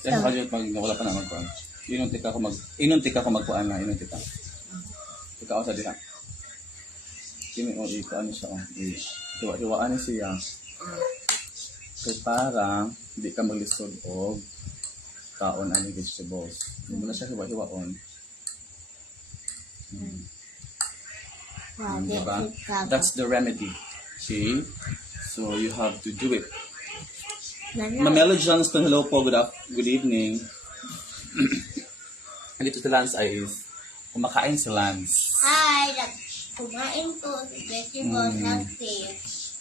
Kasi kadyo pag wala pa na magkuan. Inuntik ako magkuan na inuntik ka. Ikaw sa dira. Kini o ito ano siya oh. Tuwa-tuwaan siya. Kaya parang hindi ka maglisod og kaon ani vegetables. Hindi mo na siya hiwa-hiwaon. Diba? That's the remedy. See? So you have to do it. Mamelo Johnston, hello po, good evening. Dito si Lance ay kumakain si Lance. Hi, kumain po si vegetable ng fish.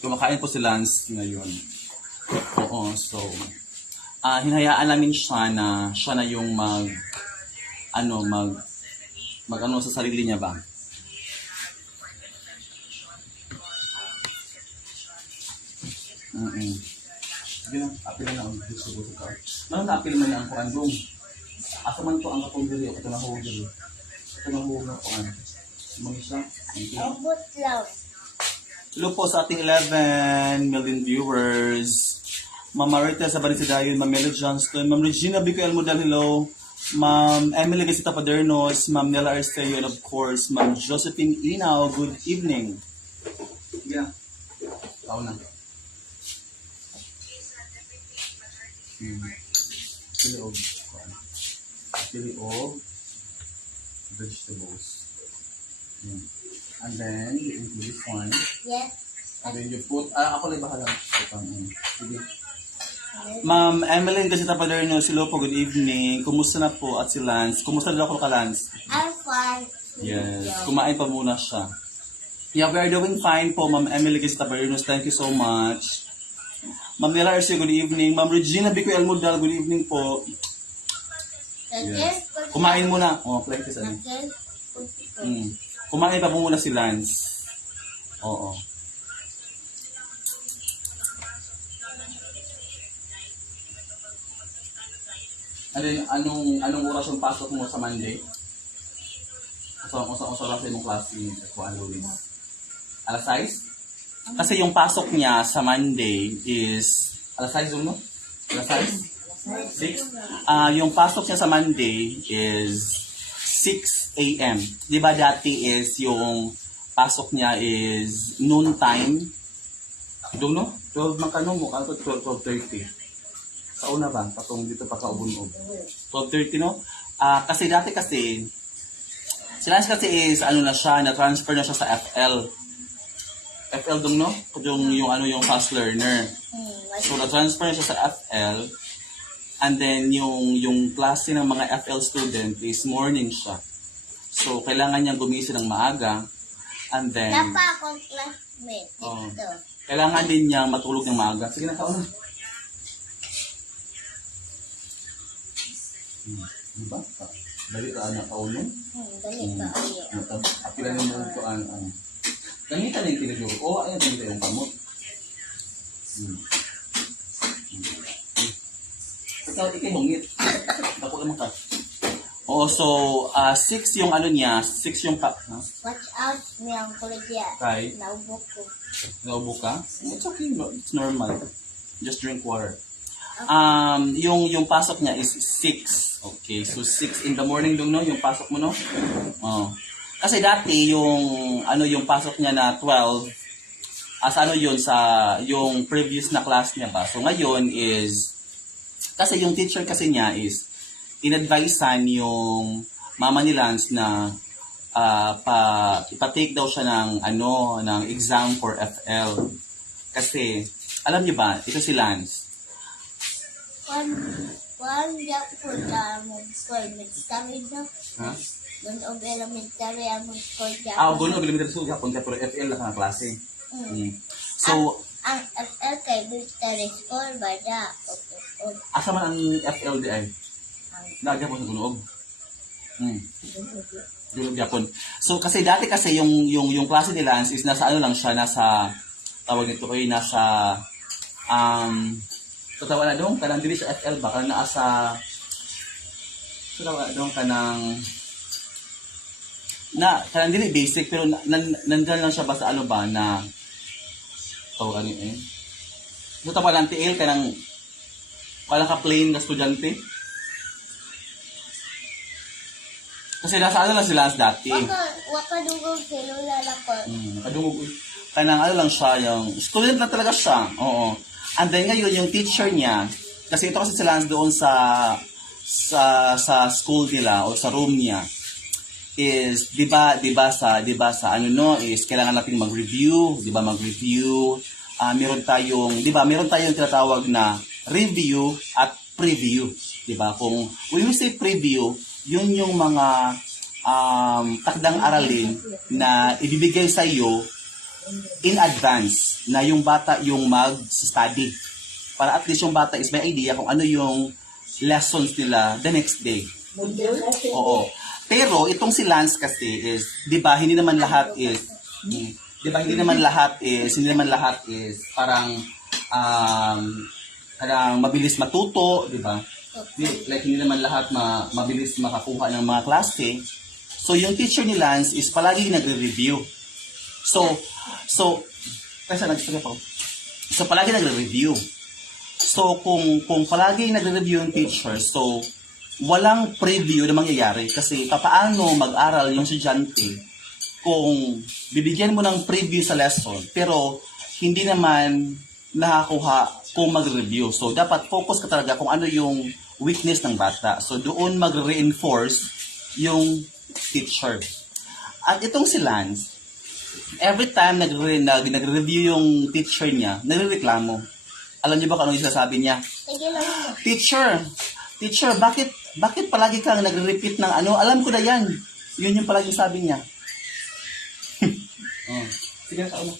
Kumakain po si Lance ngayon. Oo, so hinayaan namin siya na yung mag sa sarili niya ba? Sige lang, apil na ang gusto ka. Ano na apil man ang kuan dong? Ako man to ang katong diri, ito na ho diri. Ito na ho na kuan. Sumagisya. Abot lang. Hello po sa ating 11 million viewers. Ma'am Marita sa Banisidayon, Ma'am Melo Johnston, Ma'am Regina Bico Almodal, hello. Ma'am Emily Gasita Padernos, Ma'am Nela Arceo, and of course, Ma'am Josephine Inaw, good evening. Yeah. Tao na. Chili of vegetables. And then, you include this one. Yes. And then you put, ako lang bahala. Sige. Ma'am Emeline Gasita Paderno, hello po, good evening. Kumusta na po at si Lance? Kumusta na ako ka Lance? I'm fine. Yes, kumain pa muna siya. Yeah, we are doing fine po, Ma'am Emily Gasita Paderno. Thank you so much. Ma'am Nela Arce, good evening. Ma'am Regina Bico Almodal, good evening po. Yes. Kumain muna. Oh, play ka sa Kumain pa muna si Lance. Oo. And then, anong oras yung pasok mo sa Monday? Kung sa oras yung klase ko ano Luis? Alas 6? Kasi yung pasok niya sa Monday is alas 6 no? Alas 6? 6? Yung pasok niya sa Monday is 6 a.m. Di ba dati is yung pasok niya is noon time? Doon no? 12 man ka no? Mukha 12:30. Sa una ba? Patong dito pa sa Ubun-Ub. 12:30 no? Kasi dati kasi si Lance kasi is na-transfer na siya sa FL. FL dong no? Yung fast learner. So na-transfer na siya sa FL. And then yung klase ng mga FL student is morning siya. So kailangan niyang gumising ng maaga. And then Napa akong classmate dito. Kailangan din niyang matulog ng maaga. Sige na kauna. Diba? Dali ka anak kaunin? Dali ka ayo. Apilan mo ito Ganita na yung tinidor. Ayun, ganita yung kamot. Ikaw, hungit. Dako naman ka. So, 6 yung niya, 6 yung Watch out, may ang kolegya. Kay? Naubok ko. Naubo ka? It's okay, it's normal. Just drink water. Yung pasok niya is 6. Okay, so 6 in the morning dong no, yung pasok mo no? Kasi dati yung pasok niya na 12 yung previous na class niya ba. So ngayon is kasi yung teacher kasi niya is in-advisean yung mama ni Lance na ipa-take daw siya ng exam for FL. Kasi alam niyo ba, ito si Lance. One year po na elementary na. Ha? Gunog elementary ang school niya. Gunog elementary school yapon kay pero FL lang ang klase. So, ang FL kay military school ba da? asa man ang FL di ay? Nagyapon sa gunog. Gunog yapon. So kasi dati kasi yung klase ni Lance is nasa nasa tawag nito ay nasa tatawa na doon, kanang dili sa FL ba? Kanang naasa tatawa na doon, kanang dili basic, pero nandyan lang siya ba sa na tawag ano so tatawa lang TL, kanang Wala ka plain na estudyante? Kasi nasa ano lang si Lance dati. Waka dugog cellular ako. Nakadungog. Kanang ano lang siya, yung student na talaga siya. Oo. And then ngayon, yung teacher niya, kasi ito kasi si Lance doon sa school nila o sa room niya is 'di ba sa ano no is kailangan nating mag-review, 'di ba mag-review. Meron tayong tinatawag na review at preview, 'di ba? Kung when we say preview, yun yung mga takdang aralin na ibibigay sa iyo in advance na yung bata yung mag-study. Para at least yung bata is may idea kung ano yung lessons nila the next day. Oo. Pero itong si Lance kasi is, 'di ba, hindi naman lahat is parang parang mabilis matuto, 'di ba? Like hindi naman lahat mabilis makakuha ng mga klase. So yung teacher ni Lance is palagi nagre-review. So palagi nagre-review. So kung palagi nagre-review yung teacher, so walang preview na mangyayari kasi papaano mag-aral yung estudyante kung bibigyan mo ng preview sa lesson pero hindi naman nakakuha kung mag-review. So dapat focus ka talaga kung ano yung weakness ng bata. So doon mag-reinforce yung teacher. At itong si Lance, every time nagre-review yung teacher niya, nagrereklamo. Alam niyo ba kung ano yung sinasabi niya? Sige lang mo. Teacher, bakit palagi kang nagre-repeat ng ano? Alam ko na yan. Yun yung palagi sabi niya. Sige na, kauna.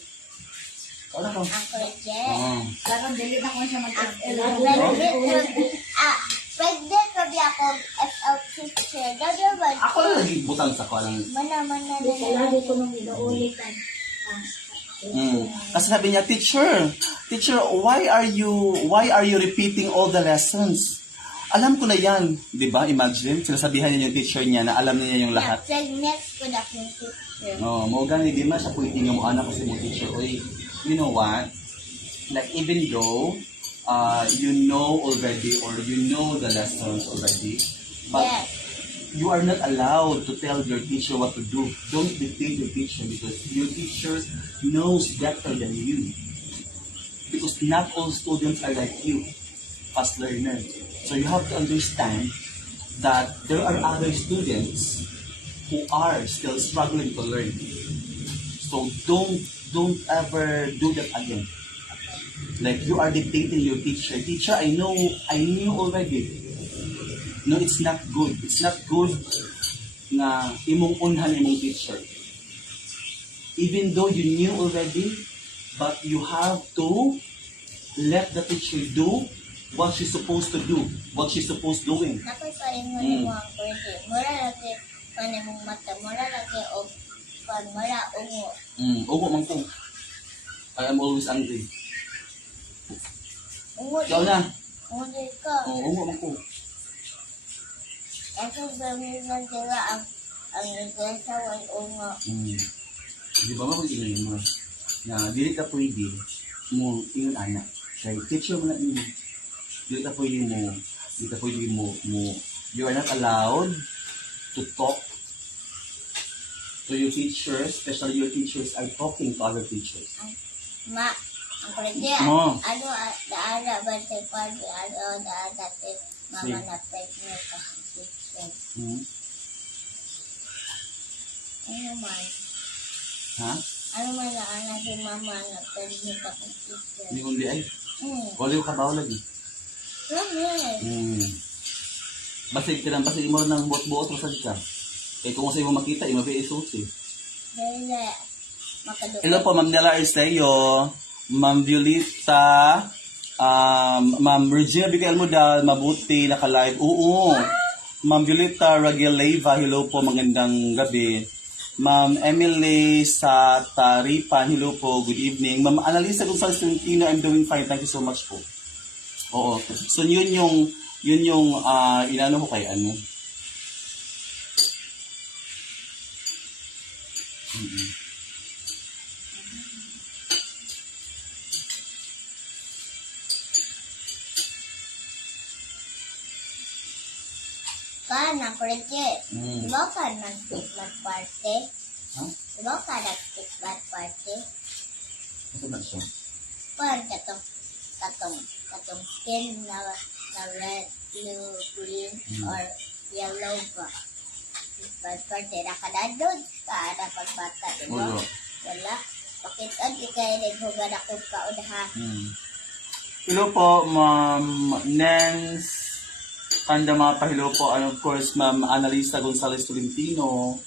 Kauna ko. Ako rin. Parang dili na ko siya Pwede kabi ako FL teacher. Gagawin. Ako lang lagi butang sa ko lang. Mana na. Lagi ko nung inuulitan. Kasi sabi niya, teacher, why are you repeating all the lessons? Alam ko na yan, 'di ba? Imagine, sinasabihan niya yung teacher niya na alam niya yung lahat. Next ko na akong teacher. Mo gani di man siya pwede nga mo anak kasi mo teacher. Oy, you know what? Like even though you know already or you know the lessons already, but Yes. you are not allowed to tell your teacher what to do. Don't dictate your teacher because your teacher knows better than you. Because not all students are like you, fast learners. So you have to understand that there are other students who are still struggling to learn. So don't ever do that again. Like you are dictating your teacher. Teacher, I knew already. No, it's not good. It's not good na imong unhan imong teacher. Even though you knew already, but you have to let the teacher do what she's supposed to do, what she's supposed doing. Nakoy pa rin mo ang pwede. Mura lagi mong mata. Mura lagi o mura ungo. Ugo man ko. I am always angry. Ungo Ikaw na. Ungo din ka. Ugo man ko. Ito gamitan sila ang iglesia wal ungo. Di ba mapag-ingay mo? Na dili ka pwede mo ingon anak. Kaya teacher mo na inyo. Dili ka pwede mo, you are not allowed to talk to your teachers, especially your teachers are talking to other teachers. Ma, ang pwede. Mo. Ano, daara ba sa pwede? Ano, daara sa mama na pwede ka teacher. Ano man? Ha? Ano man na anak si mama na pwede ka teacher? Hindi kundi ay. Wala yung kabaw lagi. Basig ka lang, basig mo ng buot-buot rasad ka. Kaya kung sa'yo mo makita, imabi isusi. Dahil makadukot. Hello po, Ma'am Nela Arceo, Ma'am Violeta, Ma'am Regina Bigay Almudal, mabuti, naka-live. Oo, Ma'am Violeta Ragieleva, hello po, magandang gabi. Ma'am Emily Sataripan, hello po, good evening. Ma'am Annalisa Gonzalez Tolentino, I'm doing fine, thank you so much po. Oo. So yun yung inano ko kay ano. ka na project. Mm. Diba ka nag-tikbat party? Ha? Diba ka nag-tikbat party? Ano ba siya? Pan katong skin na red, blue, green, or yellow ba? Tikbat party na ka na doon. Ka na pagbata, diba? Ulo. Wala. Bakit di kayo naghugan akong kaunahan? Hello po, Ma'am Nens Pandamapa. Hello po. And of course, Ma'am Analisa Gonzalez Tolentino.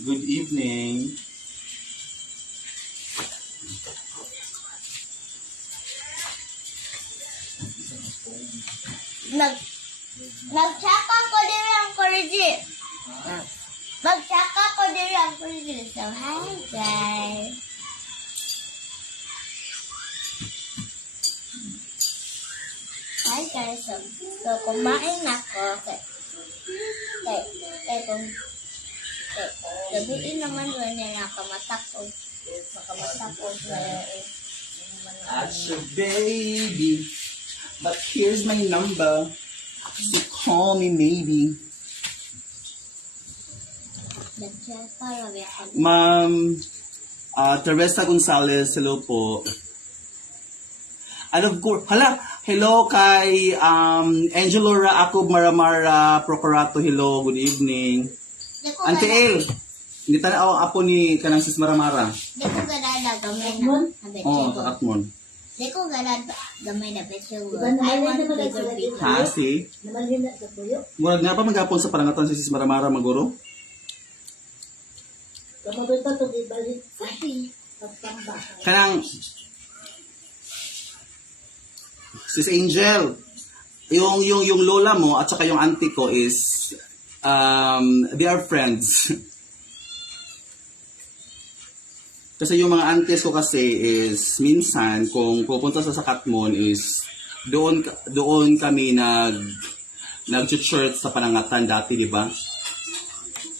Good evening. Nagtsaka ko din ang kuriji. Magtsaka ko din ang kuriji. So, hi guys. Hi guys. So kumain ako. Gabiin naman doon niya nakamatak ko. Makamatak ko. That's your baby. But here's my number. So call me maybe. Nagtsaka rabi ako. Ma'am Teresa Gonzalez, hello po. And of course, hello kay Angel Laura Acob Maramara Procurato, hello, good evening. Auntie El, hindi tanaw apo ni kanang sis Maramara. Di ko ganada gamay na. Oh, sa Atmon. Di ko ganada gamay na vegetable. Diba, I want naman bigger sila bigger. Ha, si? Naman na sa puyo. Murag nga pa magapon sa palangatan si sis Maramara maguro. Kamagod pa ito, ibalik. Ay, Pagpamba. Kanang sis Angel, yung lola mo at saka yung auntie ko is they are friends. Kasi yung mga aunties ko kasi is minsan kung pupunta sa Katmon is doon kami nag-church sa Panangatan dati, di ba?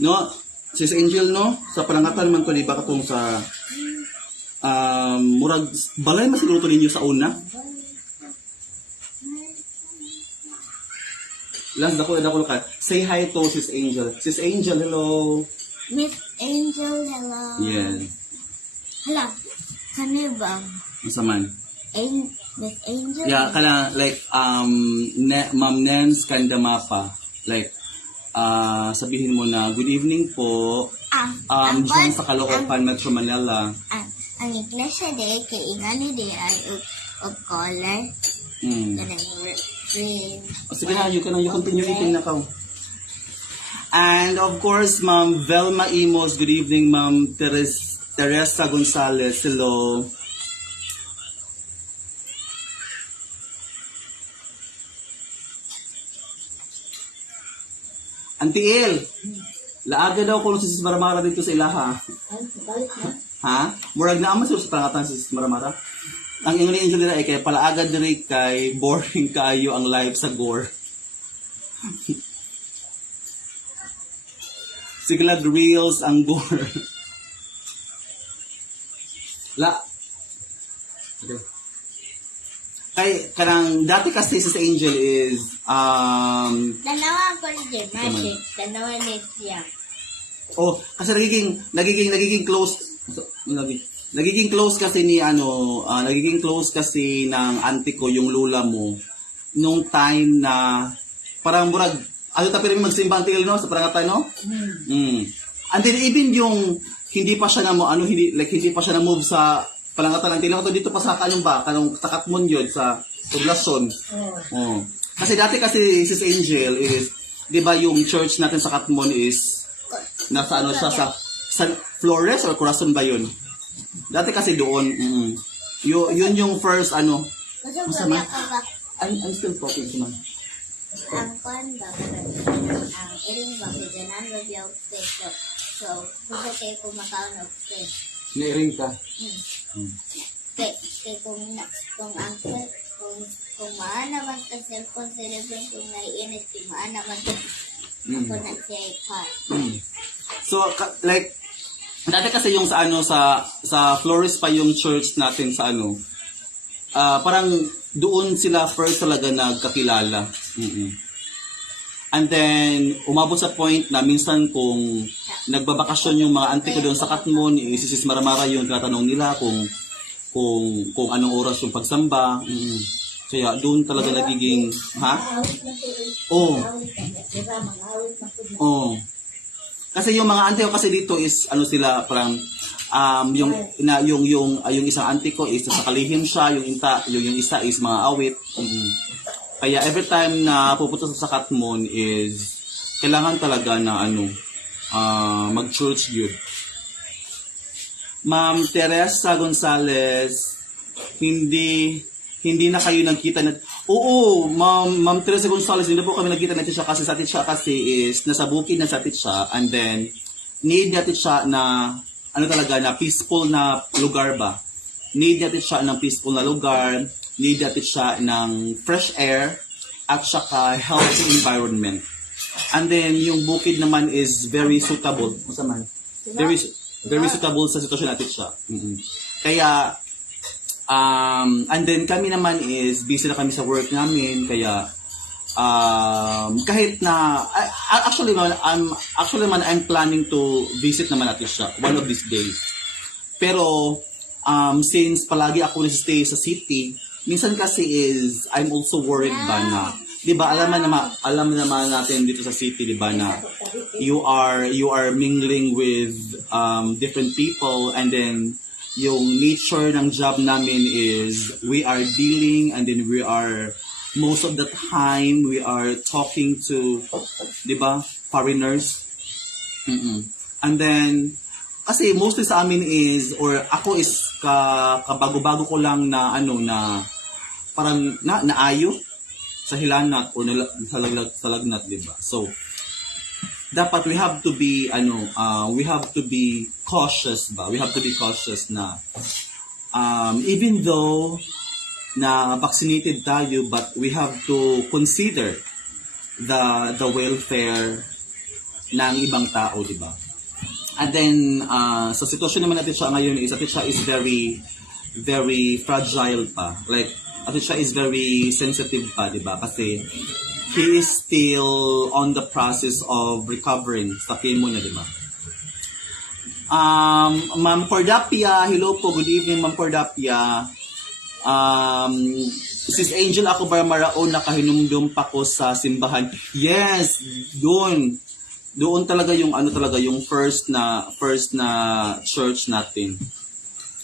No? Sis Angel, no? Sa Panangatan man ko, di ba, katong sa murag balay mas luto ninyo sa una. Last dako ka. Say hi to Sis Angel. Sis Angel, hello. Miss Angel, hello. Yes. Hello. Kani ba? Asa man? Miss Angel? Yeah, kana like Ma'am Nens Kandamapa. Like sabihin mo na good evening po. Diyan sa Caloocan, Metro Manila. Ang iglesia de kay ingali de ay of color. Kanang red. Sige na, you continue eating na ka. And of course, Ma'am Velma Imos, good evening, Ma'am Teresa Gonzalez, hello. Auntie El, laaga daw ko si Sis Maramara dito sa ilaha. Ay, balik na. Ha? Murag na amas sa tangatan si Sis Maramara. Ang ingon ni Angel nila ay kay palaagad diri kay boring kayo ang live sa Gore. Siglag reels ang Gore. Okay. Kay kanang dati kasi si Angel is Dalawa ko ni Magic. Dalawa ni siya. oh, kasi nagiging close nagiging close kasi ni nagiging close kasi ng auntie ko yung lula mo nung time na parang murag ta pero magsimba ang no sa Panangatan, no? And then even yung hindi pa siya na hindi pa siya na move sa Panangatan ang tilo dito pa sa kanong ba kanong Takatmon yun sa poblasyon. Oh. Kasi dati kasi Sis Angel is 'di ba yung church natin sa Katmon is nasa sa Flores or Corazon ba yun? Dati kasi doon, yun yung first Gusto ko Masama? ako ba? I'm still talking to man. Ang kwan ba? Ang iring ba? Kidanan ba biyaw peso? So, gusto kayo kumakaon of peso. Nairing ka. Kaya kung maanaman ka cellphone celebrate kung naiinit, kung maanaman ka ako na siya ipar. So, like, dati kasi yung sa Flores pa yung church natin sa parang doon sila first talaga nagkakilala. And then, umabot sa point na minsan kung nagbabakasyon yung mga auntie ko doon sa Katmon, isisis maramara yun, tinatanong nila kung anong oras yung pagsamba. Kaya doon talaga nagiging, ha? Awit na po eh. Oo. Awit na. Diba, mag-awit na po na. Oo. Kasi yung mga auntie ko kasi dito is, ano sila, parang, yung isang auntie ko is sa kalihim siya, yung isa is mga awit. Kaya every time na pupunta sa Katmon is, kailangan talaga na mag-church yun. Ma'am Teresa Gonzalez, hindi na kayo nagkita na... Oo, Ma'am Teresa Gonzalez, hindi na po kami nagkita na siya kasi sa siya kasi is nasa bukid na sa siya and then need natin siya na talaga na peaceful na lugar ba? Need natin siya ng peaceful na lugar, need natin siya ng fresh air at saka healthy environment. And then yung bukid naman is very suitable. Masaman? Very suitable sa sitwasyon natin siya. Kaya and then kami naman is busy na kami sa work namin kaya kahit na actually I'm planning to visit naman natin siya one of these days. Pero since palagi ako nag-stay sa city, minsan kasi is I'm also worried ba na 'di ba alam naman natin dito sa city 'di ba na you are mingling with different people and then yung nature ng job namin is we are dealing and then we are most of the time we are talking to 'di ba foreigners. And then kasi mostly sa amin is or ako is kabago-bago ko lang na na parang naayo sa hilanat o sa lagnat 'di ba. So dapat we have to be cautious ba? We have to be cautious na even though na vaccinated tayo but we have to consider the welfare ng ibang tao, di ba? And then sa sitwasyon naman natin siya ngayon is siya is very very fragile pa. Like siya is very sensitive pa, di ba? Kasi he is still on the process of recovering. Sabihin mo na, di ba? Ma'am Cordapia, hello po, good evening, Ma'am Cordapia. Sis Angel, ako ba maraon nakahinumdum pa ko sa simbahan? Yes, doon talaga yung yung first na church natin.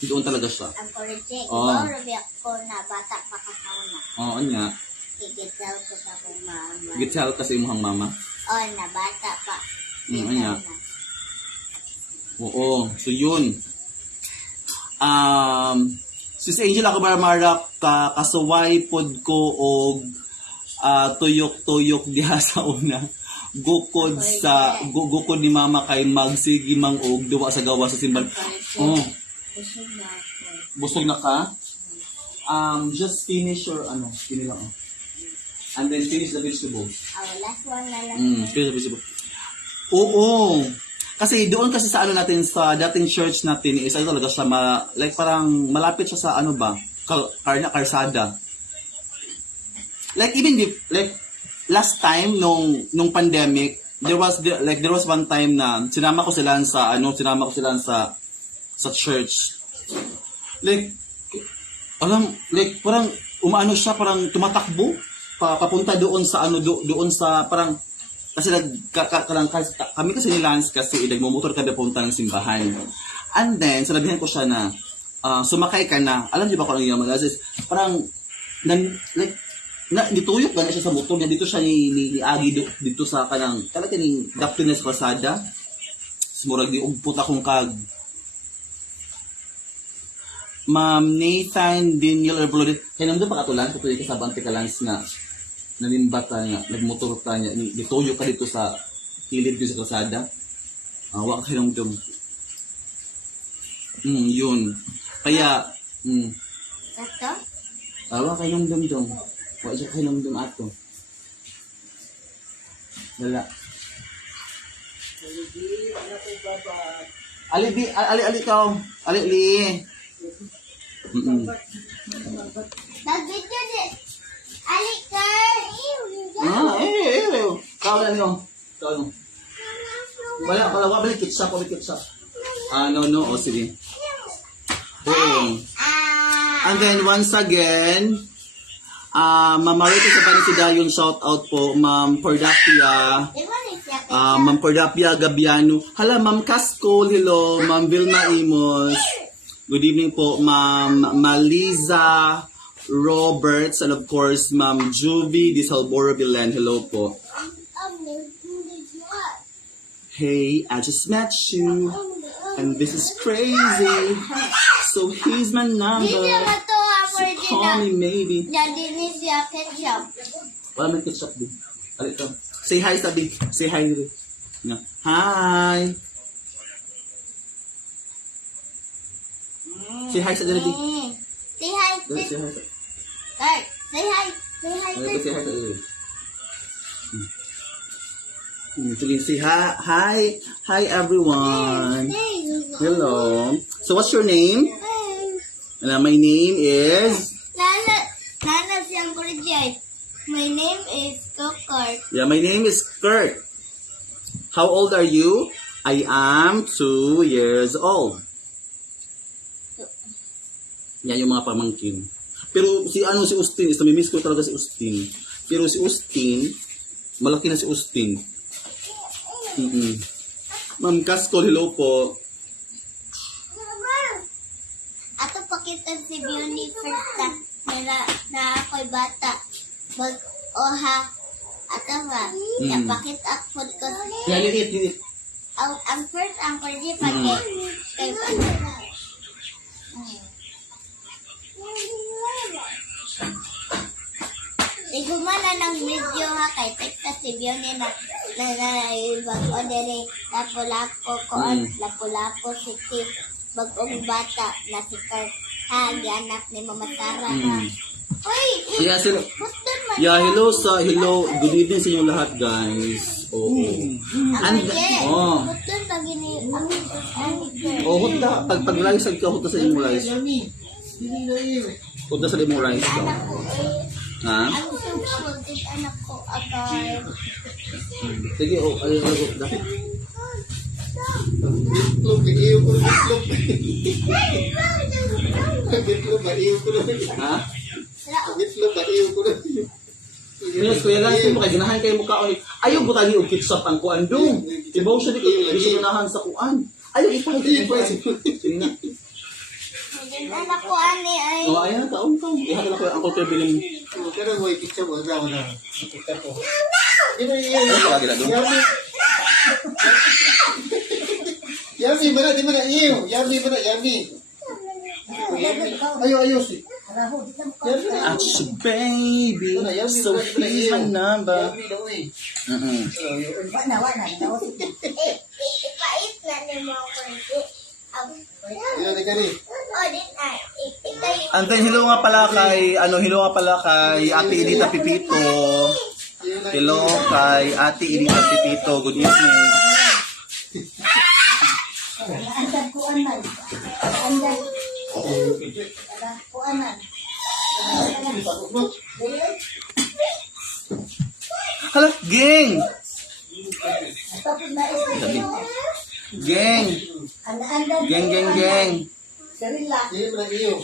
Doon talaga siya. Ang korejek. Oo. Rabi ako na bata pa kakauna. Oo nga. Gigital ko sa akong mama. Gital kasi imong mama. Oo, na bata pa. Nga. Oo, so yun. Sis Angel, ako ba marap kasuway pod ko og tuyok-tuyok diha sa una. Gukod ni mama kay magsigi mang og duwa sa gawa sa simbahan. Oh. Busog na ako. Busog na ka? Just finish your finish lang. And then finish the vegetables. Last one na lang. Finish the vegetables. Oo. Kasi doon kasi sa natin sa dating church natin is talaga siya like parang malapit siya sa karsada. Like even like last time nung pandemic, there was one time na sinama ko sila sa church. Like parang umaano siya, parang tumatakbo papunta doon sa doon sa parang kasi kami kasi ni Lance kasi nagmumotor kami papunta ng simbahan. And then sinabihan ko siya na sumakay ka na. Alam niyo ba kung ano yung parang dituyok gana siya sa motor niya dito siya ni Agi dito sa kanang talaga ning dapton sa kalsada. Murag di ugput akong kag. Ma'am Nathan Daniel Erblodit, kaya nandun pa katulan, katuloy ka sa Bante Kalans na nalimbata niya, nagmotor ta niya, dituyo ka dito sa kilid dito sa kalsada. Wala ka hinumdum. Yun. Kaya, Ito? wala ka hinumdum. Wala siya ka hinumdum ato. Wala. Ali ka. Ali. Nag-video din. Alikar! Kawala na niyo. Ito ano. Wala balik ketchup. No. O, sige. Boom. And then, once again, Ma'am Marita sa Banisi Dayon, shout out po. Ma'am Pordapia. Ma'am Pordapia Gabiano. Hala, Ma'am Cascol, hello. Ma'am Vilma Imos. Good evening po, Ma'am Maliza Roberts. And of course, Ma'am Juvie Disalboro Bilen. Hello po. Hey, I just met you. And this is crazy. So here's my number. So call me maybe. Daddy needs your ketchup. Wala may ketchup din. Alito. Say hi sabi. Say hi dito. Hi. Say hi sa dito. Say hi. Say hi sa. Start. Say hi. Say hi. Say hi sa dito. Sige, say hi. Hi everyone. Hello. So what's your name? My name is... Nana siyang kurjay. My name is Kokor. Yeah, my name is Kurt. How old are you? I am 2 years old. Yan yung mga pamangkin. Pero si Austin, is namimiss ko talaga si Austin. Pero si Austin, malaki na si Austin. Ma'am Cascol, hello po. Ato pakita si Bioni first na ako'y bata. Mag-oha. Ato ba? Napakit ako ko. Yeah, you eat. Ang first, ang kurji pati. Kay bata. Igumana ng video ha kay tekta si Bioni na mag-order lapu-lapo lapu-lapo si Tim. Bagong bata na si Kurt. Ha, anak ni Mama Tara. Uy! Yeah, sir. Yeah, hello. Good evening sa inyo lahat, guys. Oo. Hutun lagi ni Huta. Pag rice, huta sa imong rice. Huta sa imong rice. anak ko. Ha? Ang susunod anak ko agad. Sige, dapat. Ha? Yes, kuya lang, kung ganahan kayo mukha ulit. Ayaw butali og ketchup ang kuan dong. Ibaw siya di ko ganahan sa kuan. Ayaw ipahit. Sige na. Anak ko ani ay. Ayan, taong ka. Ihagin ako ang Uncle Kevin. Ano ka gila doon? Yummy, mana di mana iyo. Yummy mana yummy. Ayo si. Ach, baby. So here's my number. Wala na. Ipait na ni mo ko. Iyo ni kani. And then hello nga pala kay Ate Edita Pipito. Hello kay Ate Edita Pipito. Good evening. Andan kuan man. Andan. Kuan man. Hala, gang! Tapos na ito. Gang! Andan. Gang! Sarila. Iyo mana iyo.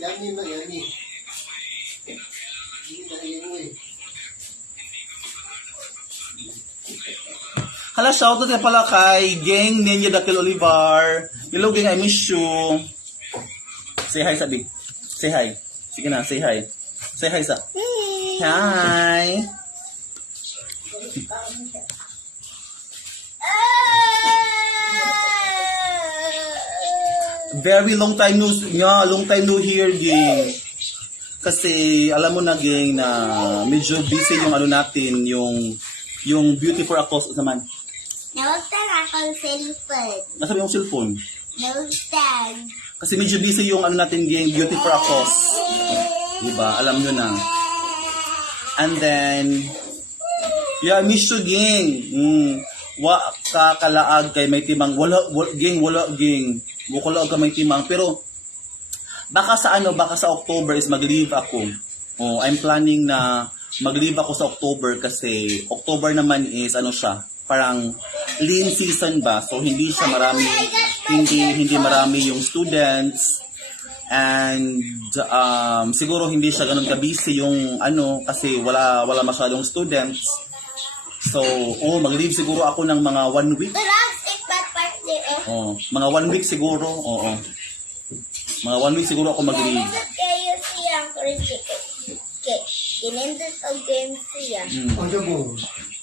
Yummy mana yummy. Iyo mana iyo. Hala, shoutout na pala kay Gang Ninja Dakil Olivar. Hello, gang, I miss you. Say hi, sabi. Say hi. Sige na, say hi. Say hi sa. Hi. Very long time no hear, gang. Kasi alam mo na, gang, na medyo busy yung ano natin, yung beauty for a cause naman. Nawagtan akong cellphone. Nasabi yung cellphone. Nawagtan. Kasi medyo busy yung ano natin, gang, beauty for a cause. Diba? Alam nyo na. And then, yeah, miss you, gang. Wa kakalaag kay may timang. Wala, gang. Bukalaag ka may timang. Pero, baka sa October is mag-leave ako. I'm planning na mag-leave ako sa October kasi October naman is ano siya, parang lean season ba. So hindi siya marami, hindi marami yung students. And siguro hindi siya ganun ka-busy yung ano kasi wala masyadong students. So, mag-leave siguro ako ng mga 1 week. Pero ang sikat party eh. Mga 1 week siguro. Oo. Mga 1 week siguro ako mag-leave. Kinindot kayo siyang cricket. Kinindot ang game siya.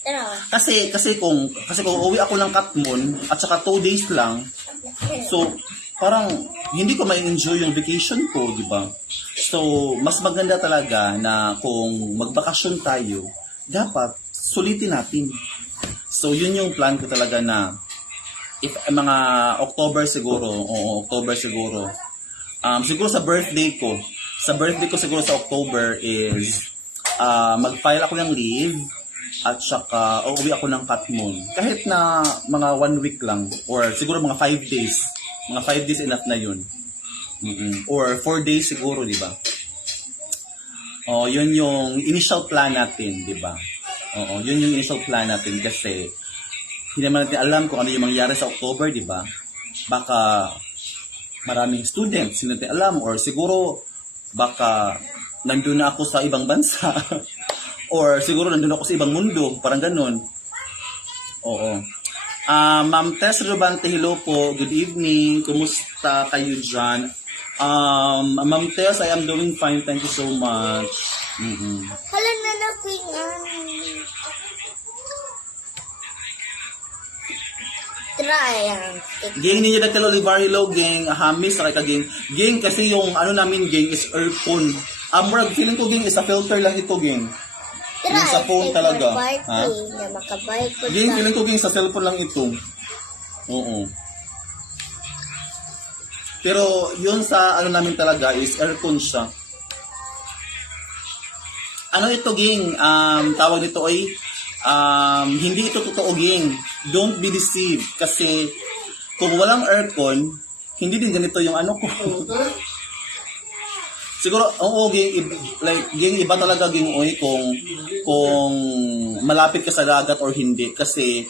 Pero, Kasi kung uwi ako ng Katmon at saka 2 days lang, so parang hindi ko ma-enjoy yung vacation ko, di ba? So, mas maganda talaga na kung magbakasyon tayo, dapat sulitin natin. So, yun yung plan ko talaga na if mga October siguro, October siguro. Siguro sa birthday ko siguro sa October is mag-file ako ng leave at saka uuwi ako ng Katmon. Kahit na mga 1 week lang or siguro mga 5 days. Mga 5 days enough na yun. Or 4 days siguro, di ba? Yun yung initial plan natin, di ba? Yun yung initial plan natin kasi hindi naman natin alam kung ano yung mangyari sa October, di ba? Baka maraming students, hindi natin alam. Or siguro, baka nandun na ako sa ibang bansa. Or siguro nandun ako sa ibang mundo. Parang ganun. Oo. Ma'am Tess Robante, hello po. Good evening. Kumusta kayo dyan? Ma'am Tess, I am doing fine. Thank you so much. hala na na queen try ang Gang ninyo nagkalo Olivar, hello gang. Hamis sa kay gang. Gang kasi yung ano namin gang is earphone. Murag feeling ko gang is a filter lang ito gang. Yung sa phone talaga. Ha? na makabay ko Gang, feeling ko gang sa cellphone lang ito. Oo. Pero yun sa ano namin talaga is earphone siya. Ano ito gang? Tawag nito ay hindi ito totoo gang. Don't be deceived. Kasi kung walang aircon, hindi din ganito yung ano ko. Siguro, gang, gang, iba talaga gang, kung malapit ka sa dagat or hindi. Kasi,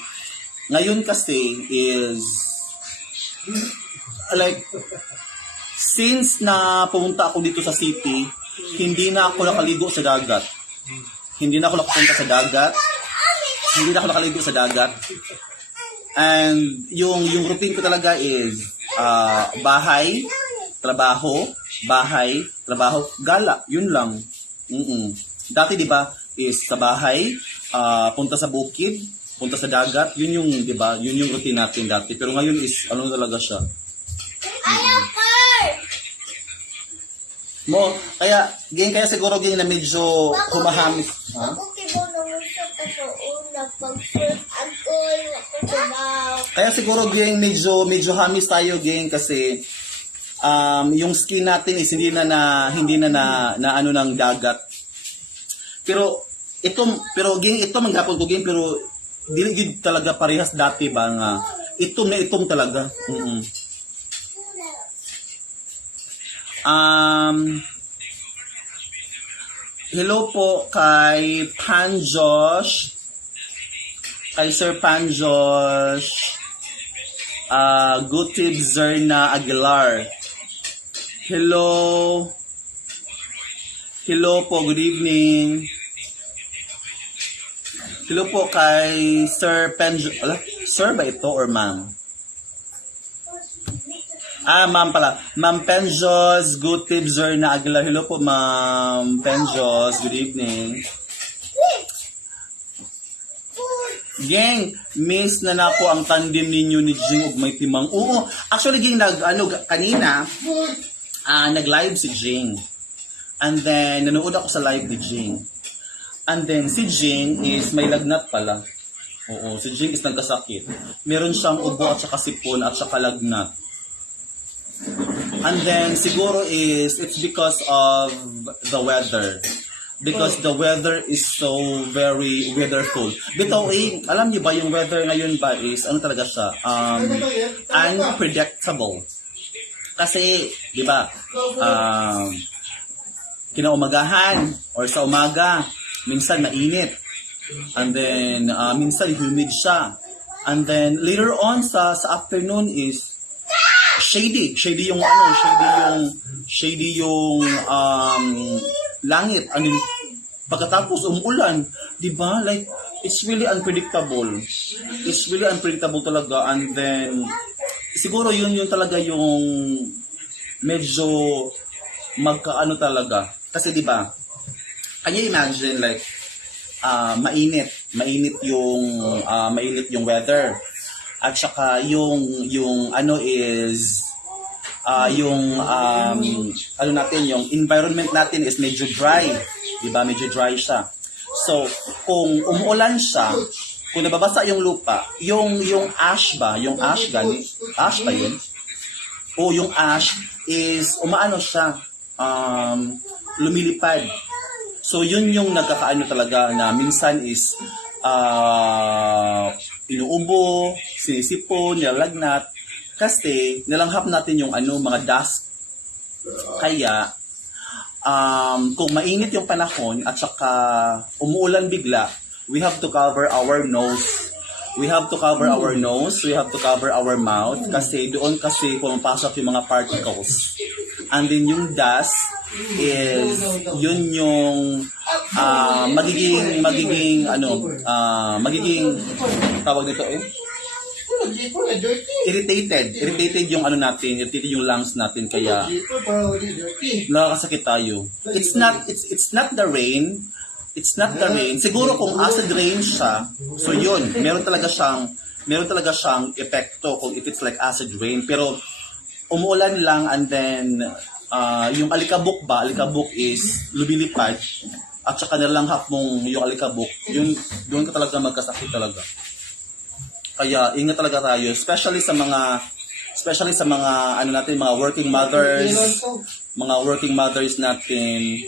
ngayon kasi is, since na pumunta ako dito sa city, hindi na ako nakaligo sa dagat. Hindi na ako nakapunta sa dagat. Hindi na ako nakaligo sa dagat. And, yung routine ko talaga is, bahay, trabaho, gala, yun lang. Dati 'di ba is sa bahay, punta sa bukid, punta sa dagat, yun yung 'di ba? Yun yung routine natin dati. Pero ngayon is ano talaga siya. Kaya siguro na medyo humahamis. Ha? ako kinuno siya kasi una pag first alcohol ako tumaw Kaya siguro medyo hamis tayo kasi yung skin natin is hindi na ano ng dagat. Pero ito manghapon ko game pero dili gid talaga parehas dati ba nga itom talaga. Hello po kay Panjosh. Kay Sir Panjosh. Gutib Zerna Aguilar. Hello. Hello po, good evening. Hello po kay Sir Penjo. Sir ba ito or ma'am? Ma'am pala. Ma'am Penjos, Gutib Zerna Aguilar. Hello po, Ma'am Penjos. Good evening. Gang, miss na nako ang tandem ninyo ni Jing ug may timang. Oo, actually gang kanina nag-live si Jing. And then nanood ako sa live ni Jing. And then si Jing is may lagnat pala. Oo, si Jing is nagkasakit. Meron siyang ubo at saka sipon at saka lagnat. And then siguro is it's because of the weather. Because the weather is so very weatherful. Bitaw alam niyo ba yung weather ngayon ba is ano talaga siya? Unpredictable. Kasi, di ba? Kinaumagahan or sa umaga minsan mainit. And then, minsan humid siya. And then, later on sa afternoon is shady. Shady yung langit. And then, pagkatapos umuulan, 'di ba? Like it's really unpredictable. It's really unpredictable talaga. And then siguro yun talaga yung medyo magkaano talaga. Kasi 'di ba? Can you imagine like mainit yung weather. At saka yung ano is yung environment natin is medyo dry. Diba? Medyo dry siya. So, kung umuulan siya, kung nababasa yung lupa, yung ash ba yun? O yung ash is umaano siya, lumilipad. So, yun yung nagkakaano talaga na minsan is inuubo, sinisipon, nilalagnat, kasi nilanghap natin yung mga dust. Kaya, kung mainit yung panahon at saka umuulan bigla, we have to cover our nose. We have to cover our nose, we have to cover our mouth, kasi doon pumapasok yung mga particles. And then yung dust is yun yung magiging tawag dito irritated yung irritated yung lungs natin, kaya nakakasakit tayo. It's not the rain. Siguro kung acid rain siya, so yun, meron talaga siyang epekto kung if it's like acid rain. Pero umuulan lang and then yung alikabok is lumilipad at saka nalanghap mong yung alikabok, yun doon ka talaga magkasakit talaga. Kaya ingat talaga tayo, especially sa mga mga working mothers natin.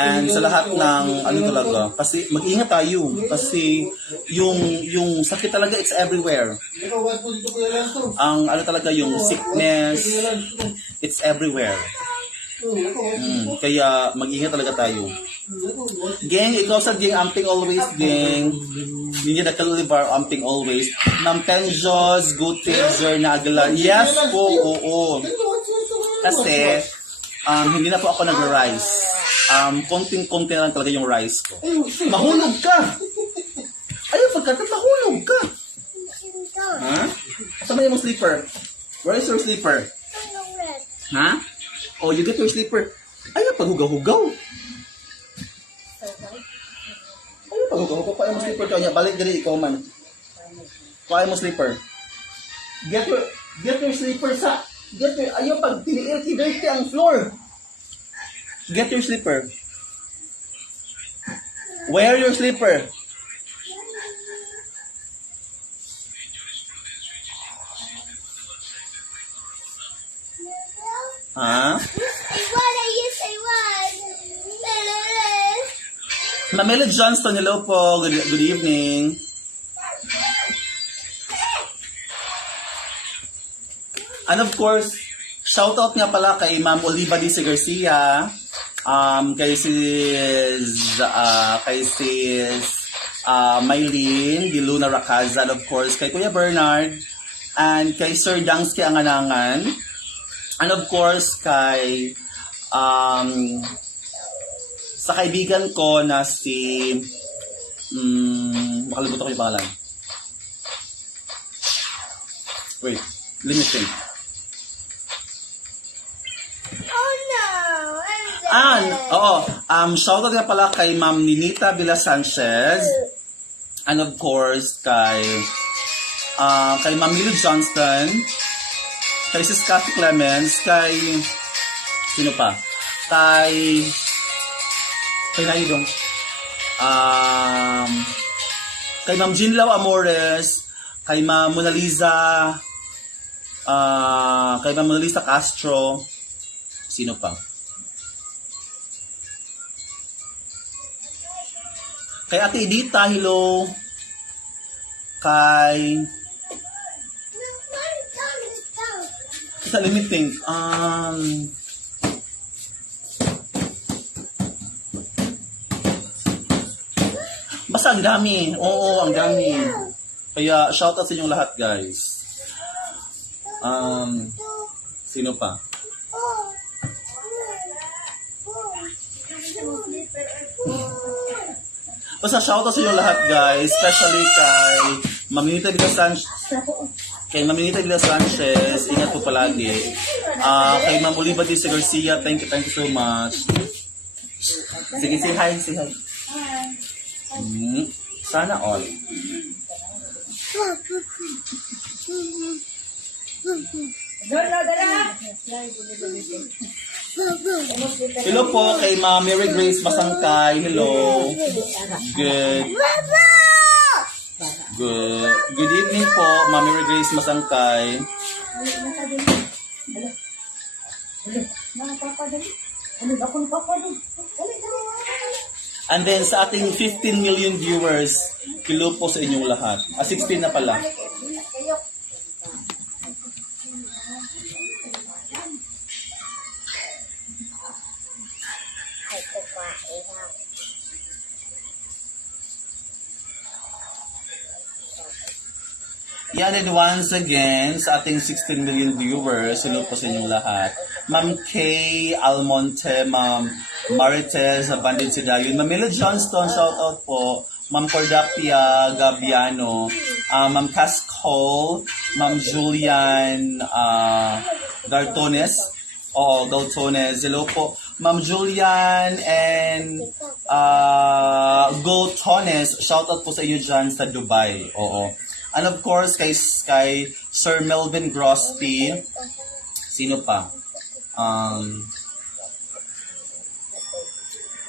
And sa lahat ng talaga, kasi mag-ingat tayo kasi yung sakit talaga, it's everywhere. Ang talaga yung sickness, it's everywhere. Kaya mag-ingat talaga tayo. Gang, ikaw sa gang, amping always, gang. Hindi na kalulibar, amping always. Nampenjos, good teacher, nagala. Yes po, oo. Kasi, hindi na po ako nag-rice. Konting-konti na lang talaga yung rice ko. Mahulog ka! Ayun, pagkakat mahulog ka! Ha? Saan ba yung sleeper? Where is your sleeper? Ha? Oh, you get your sleeper. Ayun, paghugaw-hugaw. Ayun, paghugaw-hugaw. Kaya mo sleeper ka niya. Balik dali, ikaw man. Kaya mo sleeper. Get your sleeper sa... Ayun, pag tiniil-dirty ang floor. Get your slipper. Wear your slipper. Ha? I won. Mamela Johnston, hello po. Good evening. And of course, shoutout nga pala kay Ma'am Oliva Dice Garcia, kay sis Maylene Di Luna Racaza, and of course kay Kuya Bernard, and kay Sir Dangsky Anganangan, and of course kay sa kaibigan ko na si makalimutan ko yung pangalan. Wait, let me think. Shoutout nga pala kay Ma'am Ninita Villa Sanchez, and of course kay Ma'am Milo Johnston, kay Sis Cathy Clemens, kay sino pa? Kay Naidong. Kay Ma'am Jinlaw Amores, kay Ma'am Mona Lisa, kay Ma'am Mona Lisa Castro, sino pa? Kay Ate Edita, hello. Kay... Let me think. Basta ang dami. Oo, ang dami. Kaya shoutout sa inyong lahat, guys. Sino pa? Basta shoutout sa inyong lahat, guys. Especially kay Maminita Villa Sanchez. Kay Maminita Villa Sanchez, ingat po palagi. Kay Ma'am Oliva D. Garcia, thank you so much. Sige, say hi, say hi. Sana all. Hello po kay Ma'am Mary Grace Masangkay. Hello. Good evening po, Ma'am Mary Grace Masangkay. And then sa ating 15 million viewers, hello po sa inyong lahat. 16 na pala. Ay, kumain ako. Yan, and once again, sa ating 16 million viewers, hello po sa inyong lahat. Ma'am Kay Almonte, Ma'am Marites, Bandit Sidayon, Ma'am Milo Johnston, shout out po. Ma'am Cordapia Gabiano, Ma'am Cass Cole, Ma'am Julian Gartones, Galtones, hello po. Ma'am Julian and Gotones, shout out po sa inyo dyan sa Dubai. Oo. And of course, kay Sir Melvin Grosby. Sino pa?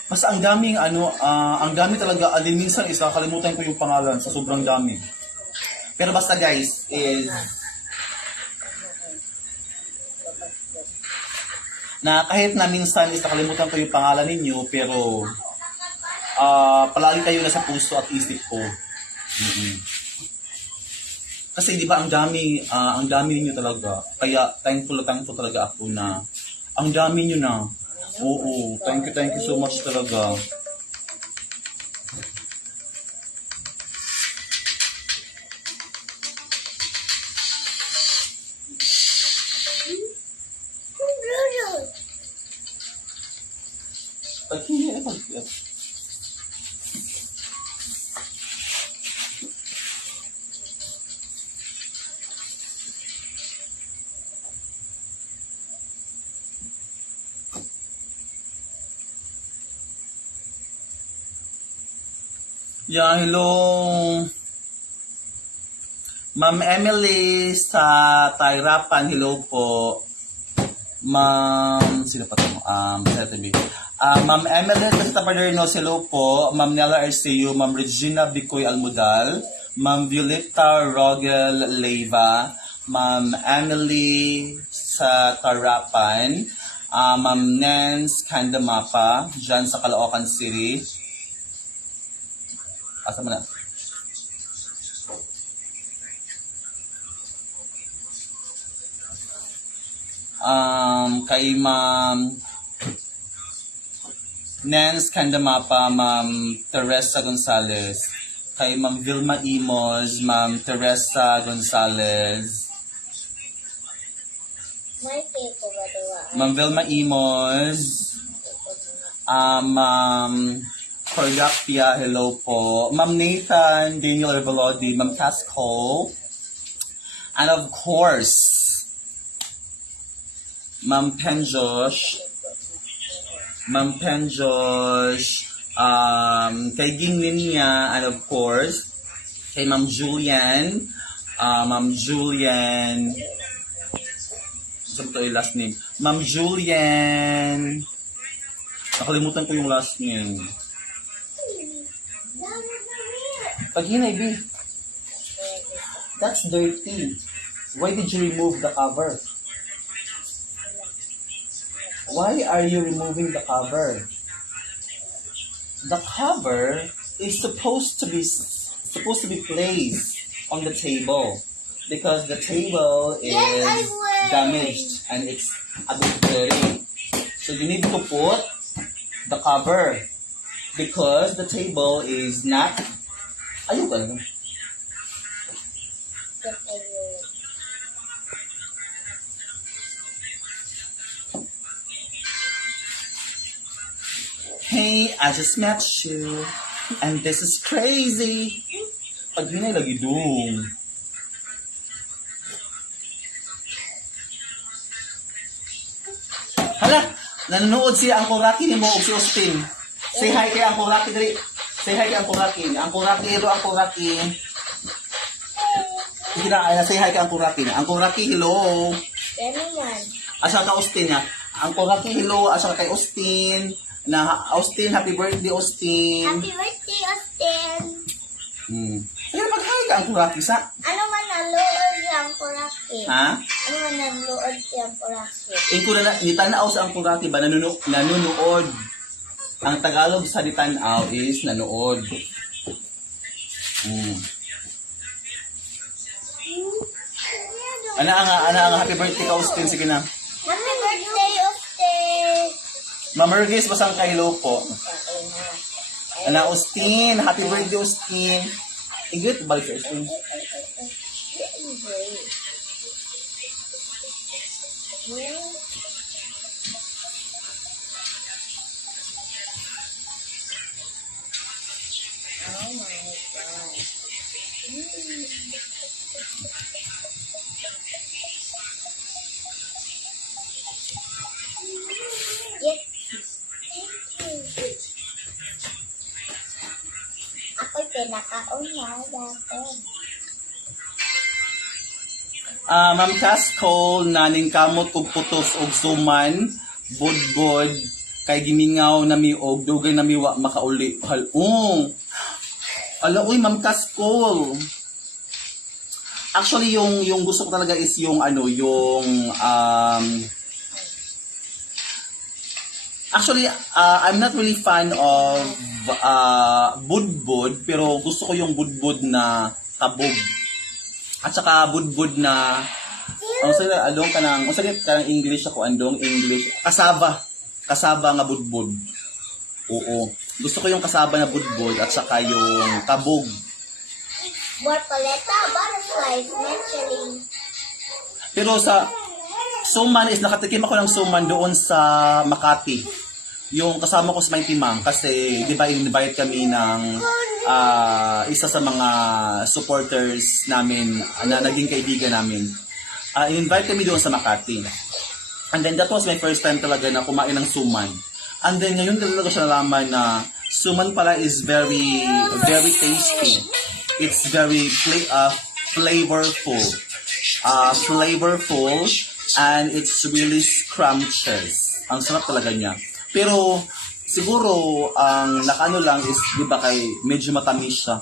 Basta ang daming ang dami talaga. Alin minsan is nakakalimutan ko yung pangalan sa sobrang dami. Pero basta guys, is na kahit na minsan is nakalimutan ko yung pangalan ninyo, pero palagi kayo nasa puso at isip ko. Kasi di ba ang dami niyo talaga. Kaya thankful talaga ako na ang dami niyo na. Oo, thank you so much talaga. Yeah, hello. Ma'am Emily sa Tairapan, hello po. Ma'am, sino pa ito? Ma'am Emily sa Tapadernos, hello po. Ma'am Nella Arceo, Ma'am Regina Bicoy Almudal, Ma'am Violeta Rogel Leiva, Ma'am Emily sa Tarapan, Ma'am Nance Candamapa, dyan sa Caloocan City. Asa mo na? Kay Ma'am Nance Candamapa, Ma'am Teresa Gonzalez. Kay Ma'am Vilma Imos, Ma'am Teresa Gonzalez. May tipo ba diwa? Ma'am Vilma Imos. Ma'am Cordapia, hello po. Ma'am Nathan, Daniel Revelodi, Ma'am Cass Cole. And of course, Ma'am Penjosh, kay Ginglin niya, and of course, kay Ma'am Julian, saan ito yung last name? Ma'am Julian, nakalimutan ko yung last name. Paghinay, B. That's dirty. Why did you remove the cover? Why are you removing the cover? The cover is supposed to be placed on the table because the table is damaged and it's a bit dirty. So you need to put the cover because the table is not Ayaw talaga. Get a word. Hey, I just met you. And this is crazy. Pag hinay lagi dong. Hala, nanonood siya ang Rocky ni mo og si Austin. Say hi kay ang Rocky dali. Say hi kay ang Rocky. Ang Rocky, hello ang Rocky. Sige na, say hi kay ang Rocky. Ang Rocky, hello. Ano man? Asa ka Austin nga? Ang Rocky, hello. Asa ka kay Austin. Na Austin, happy birthday Austin. Happy birthday, Austin! Sige, mag-hi ka ang Rocky sa. Ano man nalood siyang kuraki? Ha? Ano man nalood siyang kuraki? Ing ko na nitanaw sa ang Rocky ba nanunood. Ang Tagalog sa ditanaw is nanood. Ana ang happy birthday ka Austin, sige na. Happy birthday, Austin! Mamergis basang kahilo po. Okay na. Ana Austin, happy birthday Austin. Ingrid, balik sa Austin. Oh my God. Yes. Thank you. Ako'y pinakauna dati. Ma'am Casco, naning kamot og putos og suman, budbod, kay gimingaw na mi og dugay na mi wa makauli. Ala, uy, Ma'am Casco. Actually, yung gusto ko talaga is yung actually, I'm not really fan of budbud, pero gusto ko yung budbud na kabog. At saka budbud na along kanang English ako English kasaba nga budbud. Oo. Gusto ko yung kasaba na budbud at saka yung kabog. Borpaleta, butterflies, naturally. Pero sa suman is nakatikim ako ng suman doon sa Makati. Yung kasama ko sa Mighty Mang kasi di ba invite kami ng isa sa mga supporters namin na naging kaibigan namin. In-invite kami doon sa Makati. And then that was my first time talaga na kumain ng suman. And then ngayon talaga siya nalaman na suman pala is very, very tasty. It's very flavorful. Flavorful and it's really scrumptious. Ang sarap talaga niya. Pero siguro ang nakaano lang is di ba kay medyo matamis siya.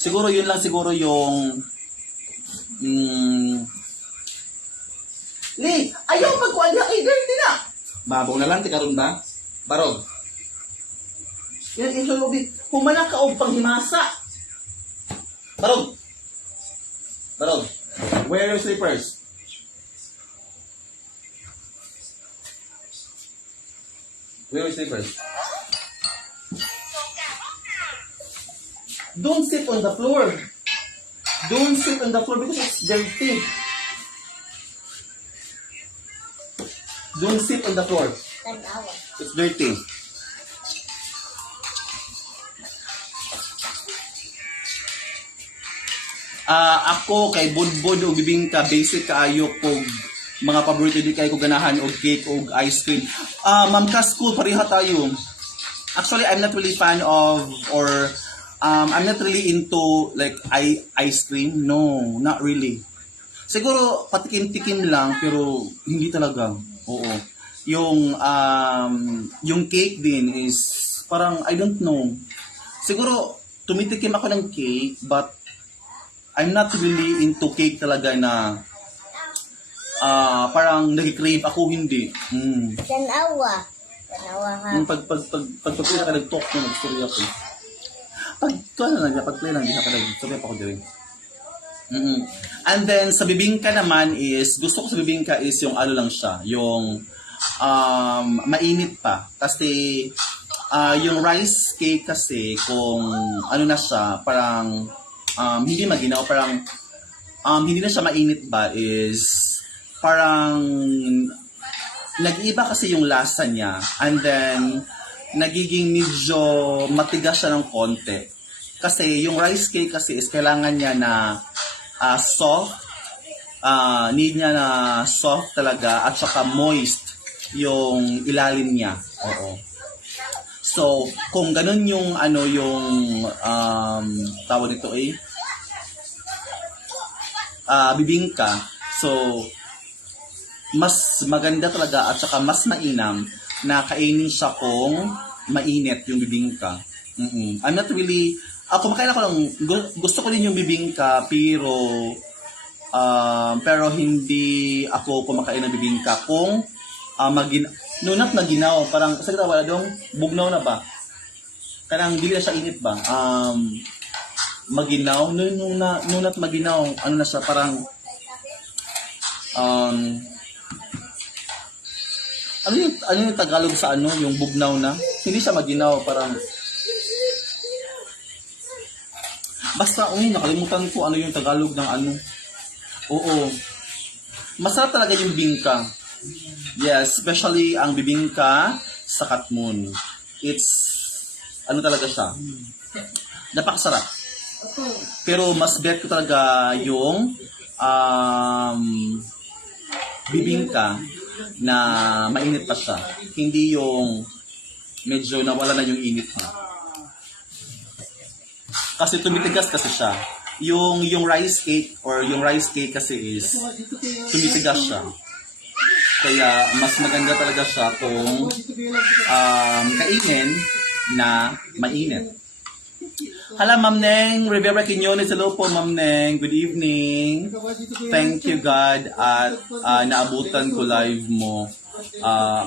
Siguro yun lang siguro yung Lee, ayaw magkuhan na kay girl din na. Babaw na lang, tikaroon ba? Barog. Yan, isulubit. Humana ka o panghimasa. Barog. Barog. Wear your slippers. Wear your slippers. Don't sit on the floor. Don't sit on the floor because it's dirty. Don't sit on the floor. Tanawa. It's dirty. Ako kay budbud o bibingka basic kaayo kog mga paborito di kay ko ganahan og cake og ice cream. Ma'am Casco, pareha tayo. Actually, I'm not really fan of or I'm not really into like ice cream. No, not really. Siguro patikim-tikim lang pero hindi talaga. Oo. Yung cake din is parang I don't know. Siguro tumitikim ako ng cake but I'm not really into cake talaga na parang nag-crave ako hindi. Tanawa. Tanawa ha. Yung pag-play ka nag-talk na nag-story ako. Pag-play lang, hindi ka nag-story ako din. And then, sa bibingka naman is, gusto ko sa bibingka is yung ano lang siya, yung mainit pa. Kasi, yung rice cake kasi kung ano na siya, parang hindi maginaw, parang hindi na siya mainit ba is parang nag-iiba kasi yung lasa niya and then nagiging medyo matigas siya ng konti. Kasi yung rice cake kasi is kailangan niya na soft, need niya na soft talaga at saka moist yung ilalim niya. Oo. So, kung ganun yung tawag nito bibingka, so mas maganda talaga at saka mas mainam na kainin siya kung mainit yung bibingka. I'm not really, kumakain ako lang, gusto ko din yung bibingka, pero hindi ako kumakain ng bibingka kung nunat na ginaw, parang sa kita wala dong bugnaw na ba? Kanang dili na siya init ba? Maginaw, nunat maginaw, ano na siya, parang ano yung Tagalog sa yung bugnaw na? Hindi siya maginaw, parang basta, nakalimutan ko ano yung Tagalog ng Oo. Masarap talaga yung bingka. Yes, especially ang bibingka sa Katmon. It's, talaga siya. Napakasarap. Pero mas bet ko talaga yung bibingka na mainit pa siya. Hindi yung medyo nawala na yung init niya. Kasi tumitigas kasi siya. Yung rice cake or yung rice cake kasi is tumitigas siya. Kaya mas maganda talaga siya kung kainin na mainit. Hala, Ma'am Neng, Rivera Quiñones, hello po, Ma'am Neng. Good evening. Thank you, God, at naabutan ko live mo,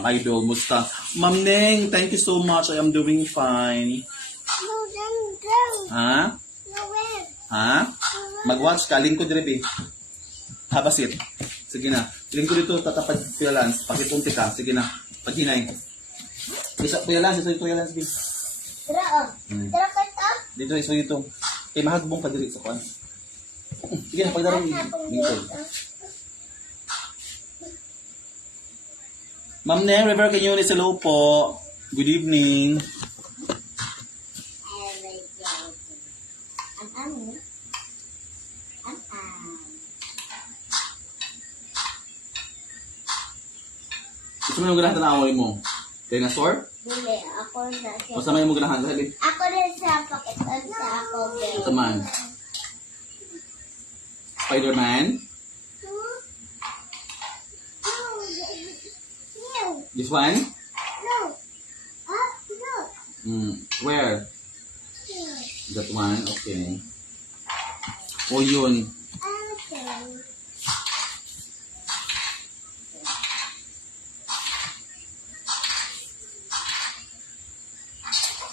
idol. Musta? Ma'am Neng, thank you so much. I am doing fine. Ha? Ha? Mag-watch ka. Link ko dire, Habasit. Sige na. Link ko dito, tatapad Tuyalans. Pakipunti ka. Sige na. Paghinay. Isa, Tuyalans. Isa yung Tuyalans, B. Tara, Tara ka ta. Dito, isa dito. Mahagbong ka diri sa kuan. Sige na, pagdarong dito. Ma'am Neng, River Quiñones, hello po. Good evening. Gusto mo yung ganahan na amoy mo? Dinosaur? Dili, ako na siya. O sa may mo ganahan? Dali. Ako rin sa pakitan sa ako, babe. Ito man. Spider-Man? No. This one? No. No. Where? That one? Okay. O yun. Okay.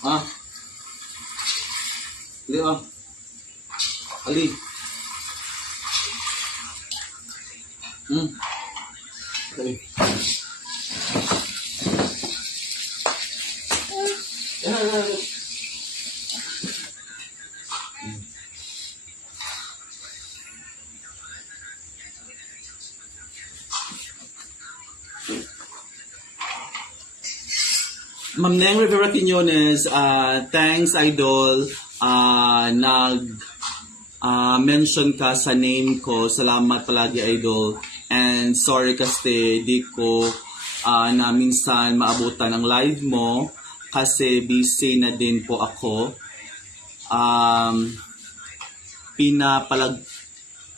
Ah. Ali, Ali. Okay. Ma'am Neng Rivera Quiñones, thanks idol. Mention ka sa name ko. Salamat palagi idol. And sorry kasi di ko na minsan maabutan ang live mo kasi busy na din po ako.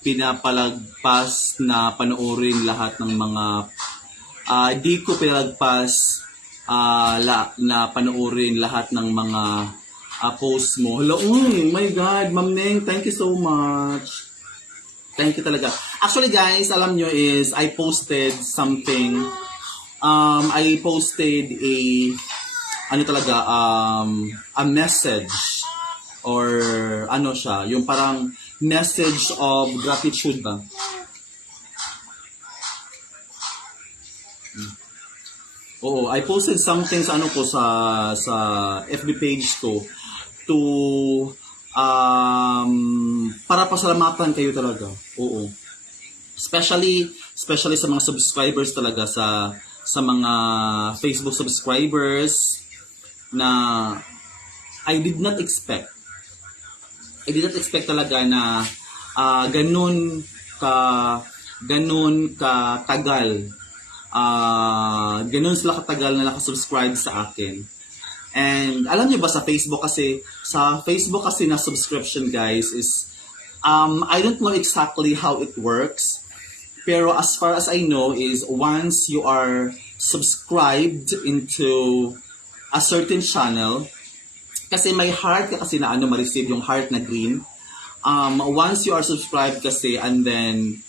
Pinapalagpas na panoorin lahat ng mga di ko pinalagpas na panoorin lahat ng mga posts mo. Hello, my God, Ma'am Neng, thank you so much. Thank you talaga. Actually guys, alam nyo is, I posted something. I posted a message or ano siya, yung parang message of gratitude ba? Oo, I posted something sa ano ko sa FB page ko to para pasalamatan kayo talaga. Oo. Especially sa mga subscribers talaga sa mga Facebook subscribers na I did not expect talaga na ganun ka tagal. Ganun sila katagal na nakasubscribe sa akin. And alam niyo ba sa Facebook kasi na subscription guys is I don't know exactly how it works. Pero as far as I know is once you are subscribed into a certain channel, kasi may heart ka kasi na ma-receive yung heart na green. Once you are subscribed kasi and then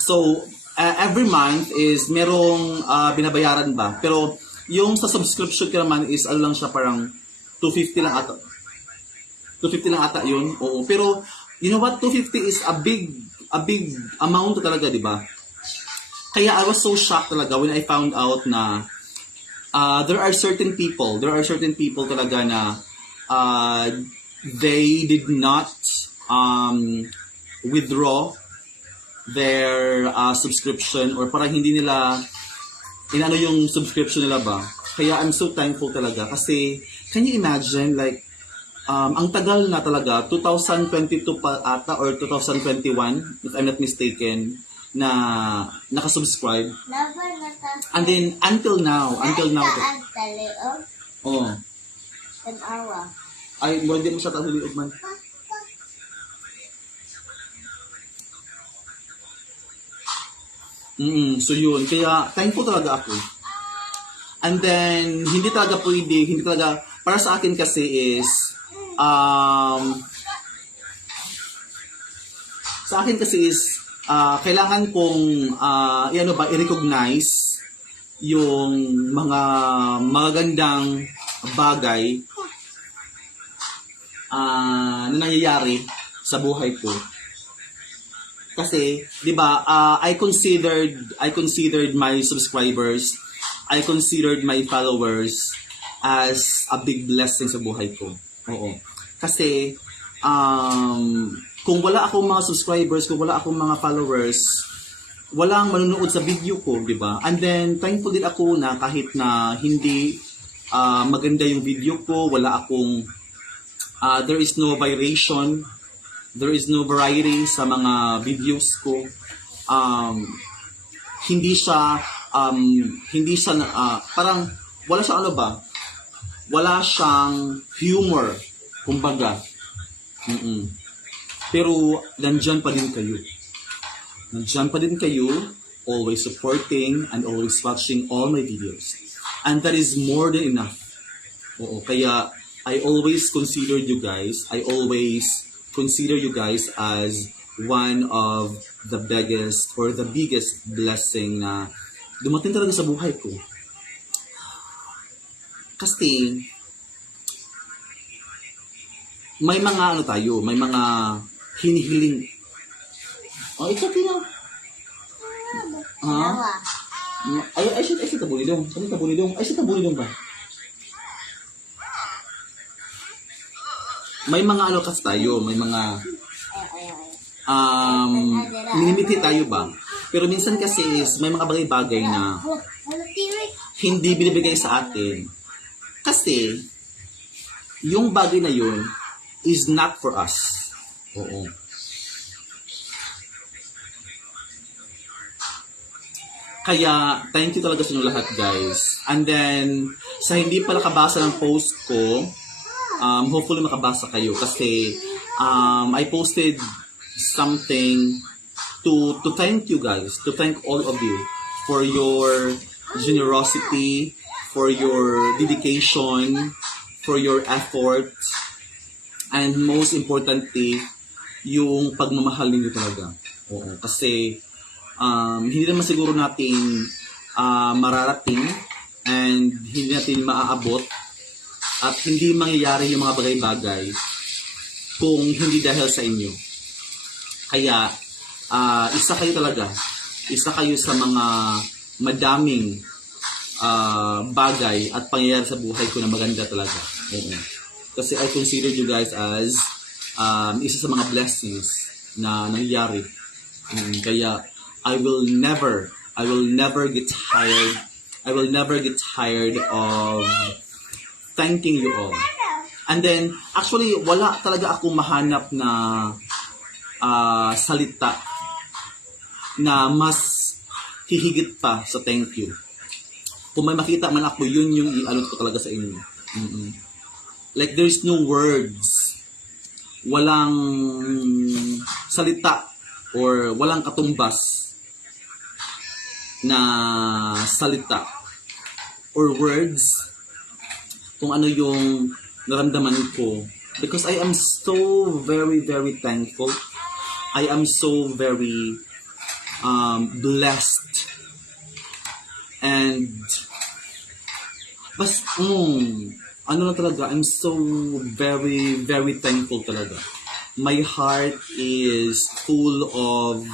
so every month is merong binabayaran ba? Pero yung sa subscription ka naman is ano lang siya parang 250 lang ata. 250 lang ata yun. Oo. Pero you know what? 250 is a big amount talaga, di ba? Kaya I was so shocked talaga when I found out na there are certain people talaga na they did not withdraw their subscription or parang hindi nila inano yung subscription nila ba. Kaya I'm so thankful talaga kasi can you imagine like ang tagal na talaga 2022 pa ata or 2021 if I'm not mistaken na nakasubscribe. And then until now oh Tanawa. ay mo hindi mo sa tahuliog man. So yun, kaya thankful talaga ako. And then, hindi talaga para sa akin kasi is, kailangan kong, i-recognize yung mga magagandang bagay na nangyayari sa buhay ko. Kasi, 'di ba, I considered my subscribers, I considered my followers as a big blessing sa buhay ko. Oo. Kasi kung wala akong mga subscribers, kung wala akong mga followers, walang manonood sa video ko, 'di ba? And then thankful din ako na kahit na hindi maganda yung video ko, wala akong there is no variation, there is no variety sa mga videos ko. Hindi siya parang wala siyang wala siyang humor kumbaga. Pero nandyan pa din kayo always supporting and always watching all my videos, and that is more than enough. Oo, kaya I always consider you guys as one of the biggest or the biggest blessing na dumating talaga sa buhay ko. Kasi may mga may mga hinihiling. Oh, it's okay na. Ay, siya tabulidong. Ay, siya tabulidong ba? May mga kasi tayo, may mga limited tayo ba? Pero minsan kasi is may mga bagay-bagay na hindi binibigay sa atin. Kasi yung bagay na yun is not for us. Oo. Kaya thank you talaga sa inyo lahat, guys. And then sa hindi pa nakabasa ng post ko, hopefully makabasa kayo kasi I posted something to thank you guys, to thank all of you for your generosity, for your dedication, for your effort, and most importantly, yung pagmamahal ninyo talaga. Oo, kasi hindi naman siguro natin mararating and hindi natin maaabot at hindi mangyayari yung mga bagay-bagay kung hindi dahil sa inyo. Kaya, isa kayo talaga isa kayo sa mga madaming bagay at pangyayari sa buhay ko na maganda talaga. Oo. Kasi I consider you guys as isa sa mga blessings na nangyari. Kaya I will never get tired. I will never get tired of thanking you all. And then, actually, wala talaga akong mahanap na salita na mas hihigit pa sa thank you. Kung may makita man ako, yun yung i-alot ko talaga sa inyo. Like, there's no words. Walang salita or walang katumbas na salita or words kung ano yung naramdaman ko, because I am so very, very thankful. I am so very blessed. And ano na talaga, I'm so very, very thankful talaga. My heart is full of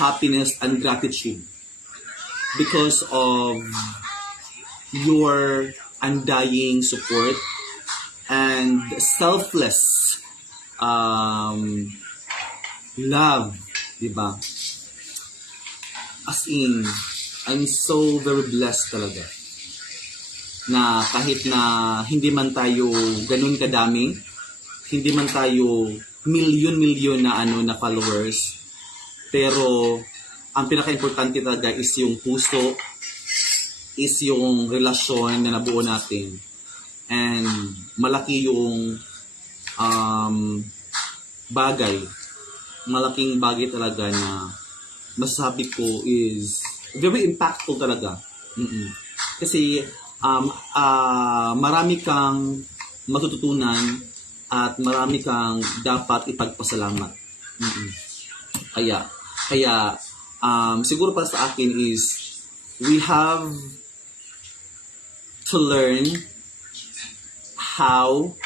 happiness and gratitude because of your undying support and selfless love, diba? As in, I'm so very blessed talaga na kahit na hindi man tayo ganun kadami, hindi man tayo milyon na followers, pero ang pinaka-importante talaga is yung puso, is yung relasyon na nabuo natin. And malaki yung malaking bagay talaga na masasabi ko is very impactful talaga. Kasi marami kang matututunan at marami kang dapat ipagpasalamat. Kaya siguro para sa akin is we have to learn how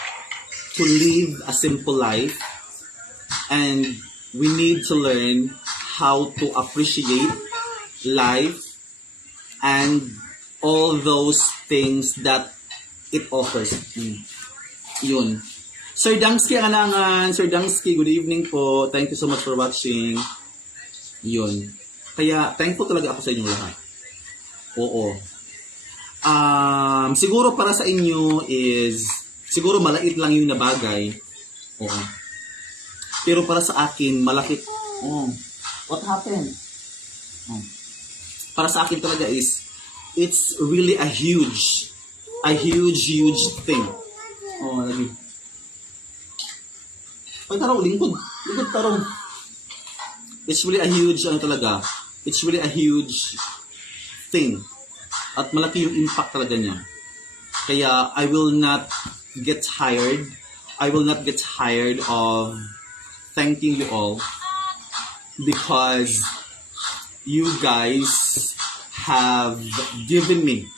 to live a simple life, and we need to learn how to appreciate life and all those things that it offers. Yun. Sir Dangsky, Anangan. Sir Dangsky, good evening po. Thank you so much for watching. Yun. Kaya, thankful talaga ako sa inyo lahat. Oo. Siguro para sa inyo is, siguro malait lang yung nabagay. Oo. Pero para sa akin, malaki. Oh. What happened? Oh. Para sa akin talaga is, it's really a huge thing. Oh, lagi. Ay, tarong, lingkod tarong. It's really a huge, it's really a huge thing. At malaki yung impact talaga niya. Kaya, I will not get tired. I will not get tired of thanking you all because you guys have given me,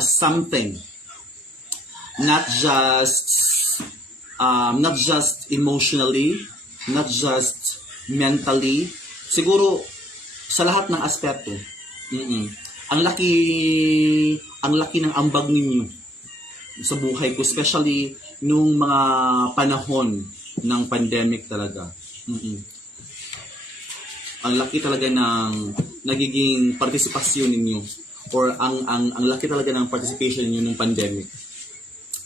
something. Not just emotionally, not just mentally, siguro sa lahat ng aspeto. Ang laki ng ambag ninyo sa buhay ko, especially nung mga panahon ng pandemic talaga. Ang laki talaga ng nagiging partisipasyon ninyo, or ang laki talaga ng participation niyo nung pandemic.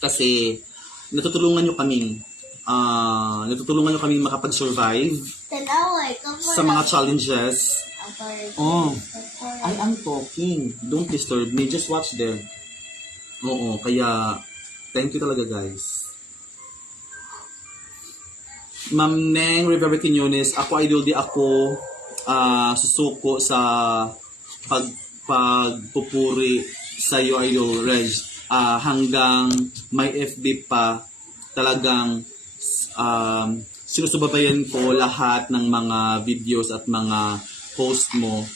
Kasi natutulungan niyo kaming makapag-survive sa mga challenges. Oh, I am talking. Don't disturb me. Just watch them. Oo, kaya thank you talaga, guys. Ma'am Neng Rivera Quiñones, ako idol di ako susuko sa pagpupuri sa iyo, idol Reg. Hanggang may FB pa, talagang sinusubabayan ko lahat ng mga videos at mga post mo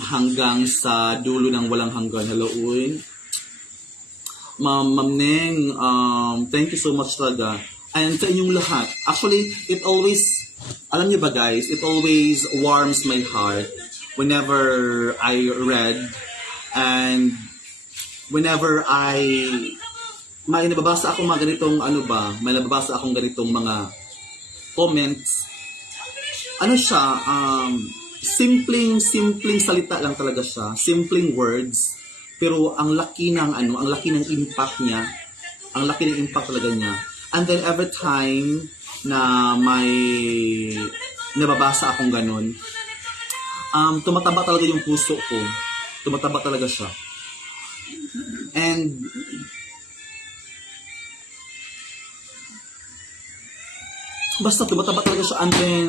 hanggang sa dulo ng walang hanggan. Hello, uy. Ma'am Neng, thank you so much talaga. And sa inyong lahat. Actually, it always alam niyo ba guys, it always warms my heart whenever I read and whenever may nababasa akong mga ganitong may nababasa akong ganitong mga comments. Ano siya, simpleng salita lang talaga siya, simpleng words, pero ang laki ng impact niya, ang laki ng impact talaga niya. And then every time na may nababasa akong ganun, tumataba talaga yung puso ko. Tumataba talaga siya. And basta tumataba talaga siya. And then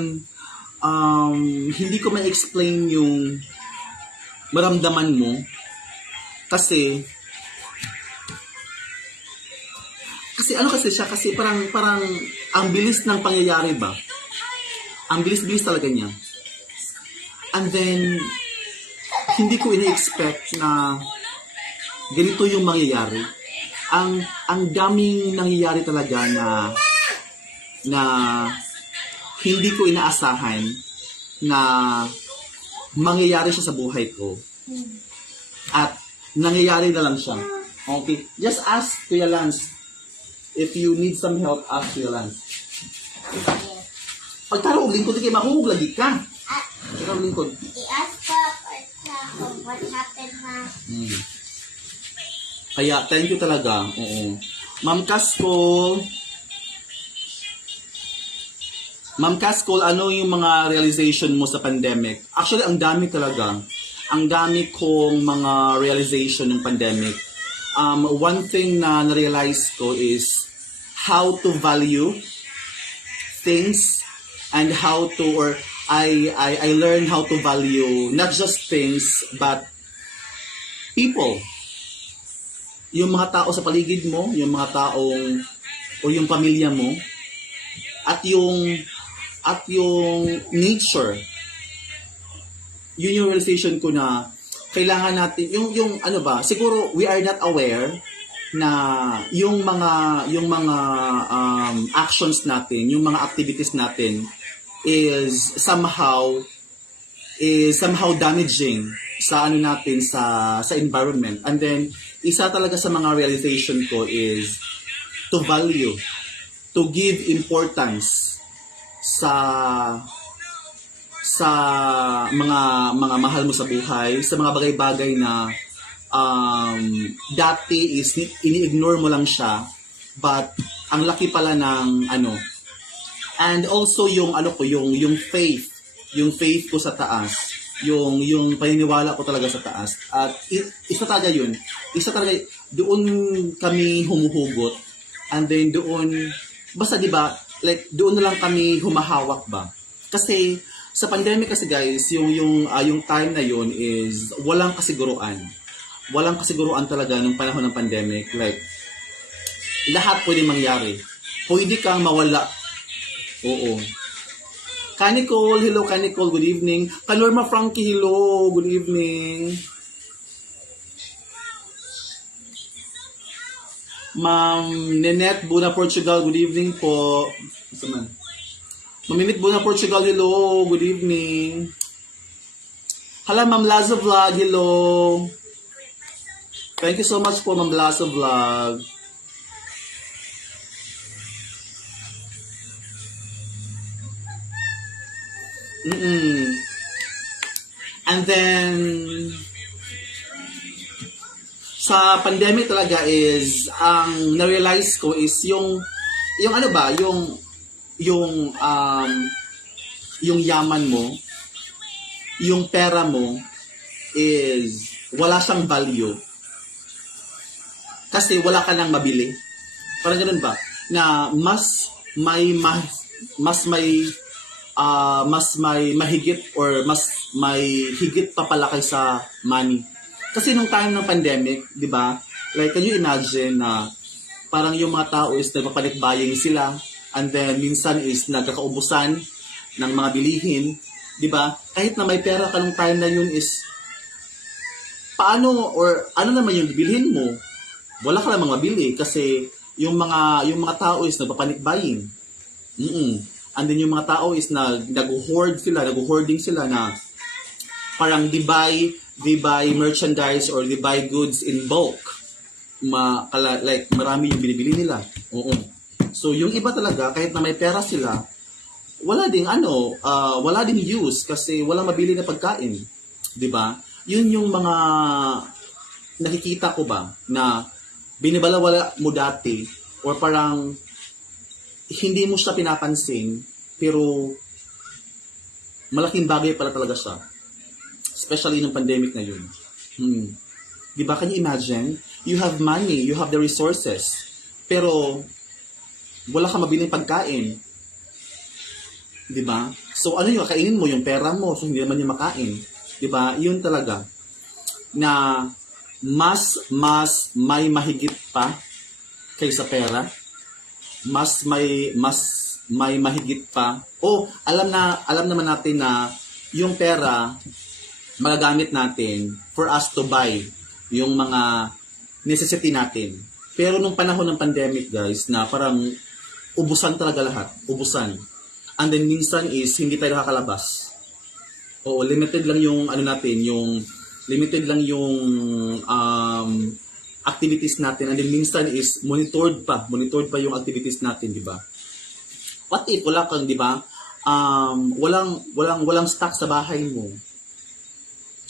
hindi ko ma-explain yung maramdaman mo kasi parang ang bilis ng pangyayari ba? Ang bilis talaga niya. And then hindi ko ini-expect na ganito yung mangyayari. Ang daming nangyayari talaga na hindi ko inaasahan na mangyayari siya sa buhay ko. At nangyayari na lang siya. Okay? Just ask Kuya Lance. If you need some help, ask Kuya Lance. Pagkaro og lingkod kay mahugog lagi ka. Pagkaro lingkod. I-ask ko what happened ha. Kaya thank you talaga. Oo. Ma'am Cascol, ano yung mga realization mo sa pandemic? Actually, ang dami talaga. Ang dami kong mga realization ng pandemic. One thing na na-realize ko is how to value things and I learned how to value not just things but people. Yung mga tao sa paligid mo, yung mga taong o yung pamilya mo at yung nature. Yun yung realization ko na kailangan natin yung siguro we are not aware na yung mga actions natin, yung mga activities natin is somehow damaging sa natin sa environment. And then isa talaga sa mga realization ko is to value, to give importance sa mga mahal mo sa buhay, sa mga bagay-bagay na dati is ini-ignore mo lang siya, but ang laki pala ng and also yung faith ko sa taas, yung paniniwala ko talaga sa taas. At isa talaga doon kami humuhugot, and then doon basta diba, like doon na lang kami humahawak ba. Kasi sa pandemic kasi guys, yung time na yun is walang kasiguruan. Walang kasiguruan talaga nung panahon ng pandemic. Like lahat pwede mangyari. Pwede kang mawala. Oo. Kanicole, hello Kanicole, good evening. Kalorma Frankie, hello, good evening. Ma'am Nenette Buna Portugal, good evening po. Masaman. Mamimit Buna Portugal, hello, good evening. Hala, Ma'am Lazo Vlog, hello. Thank you so much po, Ma'am Lazo Vlog. And then sa pandemic talaga is ang na-realize ko is yung yaman mo, yung pera mo is wala siyang value kasi wala ka nang mabili. Parang ganun ba na mas may mahigit or mas may higit pa pala kaysa money. Kasi nung time ng pandemic, di ba? Like, can you imagine na parang yung mga tao is nagpapalit buying sila, and then minsan is nagkakaubusan ng mga bilihin, di ba? Kahit na may pera ka nung time na yun is paano or ano naman yung bilhin mo? Wala ka namang mabili kasi yung mga tao is nagpapanik buying. And then yung mga tao is nag-hoarding sila na parang they buy merchandise or they buy goods in bulk. Like marami yung binibili nila. Oo. So yung iba talaga kahit na may pera sila, wala ding use kasi walang mabili na pagkain. 'Di ba? Yun yung mga nakikita ko ba na binibalawala mo dati or parang hindi mo siya pinapansin pero malaking bagay pala talaga siya. Especially nung pandemic na yun. Di ba? Can you imagine? You have money, you have the resources, pero wala ka mabiling pagkain. Di ba? So ano yung kainin mo? Yung pera mo, so hindi naman yung makain. Di ba? Yun talaga. Na mas may mahigit pa kaysa pera. Mas may mahigit pa. Alam naman natin na yung pera magagamit natin for us to buy yung mga necessity natin. Pero nung panahon ng pandemic, guys, na parang ubusan talaga lahat. Ubusan. And then minsan is hindi tayo nakakalabas. Limited lang yung limited lang yung activities natin. And then minsan is monitored pa yung activities natin, di ba? What if wala kang, di ba? Walang stock sa bahay mo.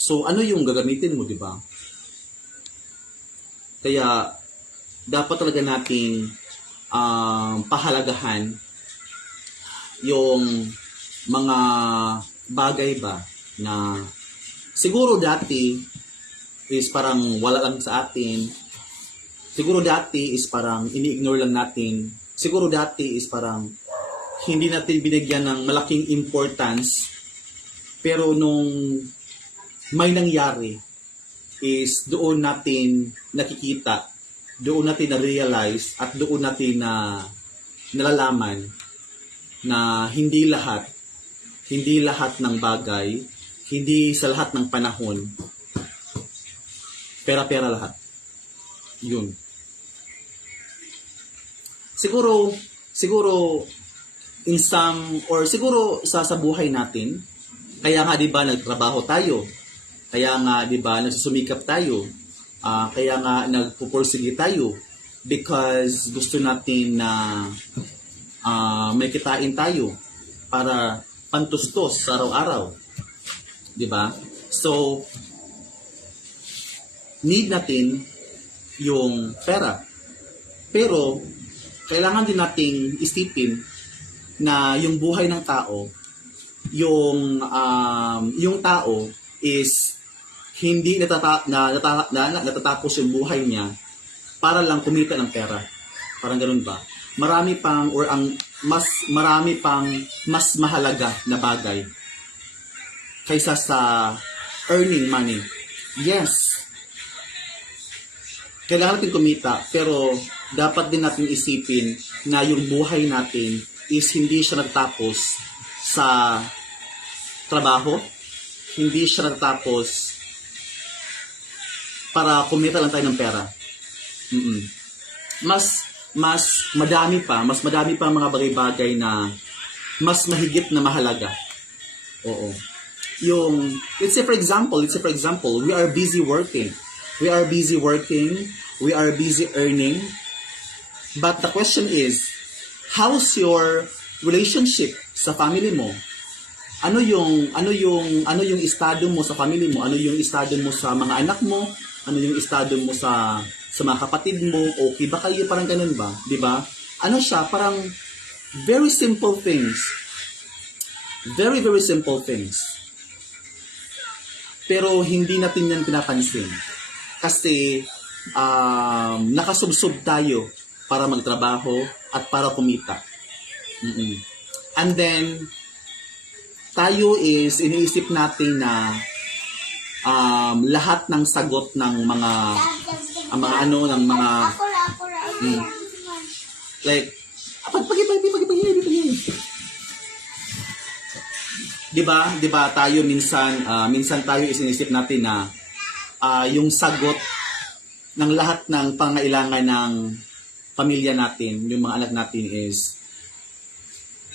So, ano yung gagamitin mo, di ba? Kaya, dapat talaga nating pahalagahan yung mga bagay ba na siguro dati is parang wala lang sa atin. Siguro dati is parang ini-ignore lang natin. Siguro dati is parang hindi natin binigyan ng malaking importance. Pero nung may nangyari is doon natin nakikita, doon natin na-realize at doon natin na nalalaman na hindi lahat ng bagay, hindi sa lahat ng panahon, pera-pera lahat. Yun. Siguro in some, or siguro sa buhay natin, kaya nga 'di ba nagtrabaho tayo. Kaya nga 'di ba nagsusumikap tayo. Kaya nga nagpupursige tayo because gusto natin na may kitain tayo para pantustos sa araw-araw. 'Di ba? So need natin yung pera. Pero kailangan din nating isipin na yung buhay ng tao, yung tao is hindi natatapos yung buhay niya para lang kumita ng pera. Parang ganun ba? Marami pang mas mahalaga na bagay kaysa sa earning money. Yes. Kailangan natin kumita, pero dapat din natin isipin na yung buhay natin is hindi siya nagtapos sa trabaho, hindi siya nagtapos para kumita lang tayo ng pera. Mas madami pa mga bagay-bagay na mas mahigit na mahalaga. Oo. Yung, let's say for example, we are busy working. We are busy earning. But the question is, how's your relationship sa family mo? Ano yung estado mo sa family mo? Ano yung estado mo sa mga anak mo? Ano yung estado mo sa mga kapatid mo? Okay ba kayo? Parang ganun ba? 'Di ba? Ano siya? Parang very simple things. Very, very simple things. Pero hindi natin yan pinapansin. Kasi nakasubsob tayo para magtrabaho at para kumita. And then, tayo is iniisip natin na lahat ng sagot ng mga like Di ba tayo minsan tayo isinisip natin na yung sagot ng lahat ng pangailangan ng pamilya natin, yung mga anak natin is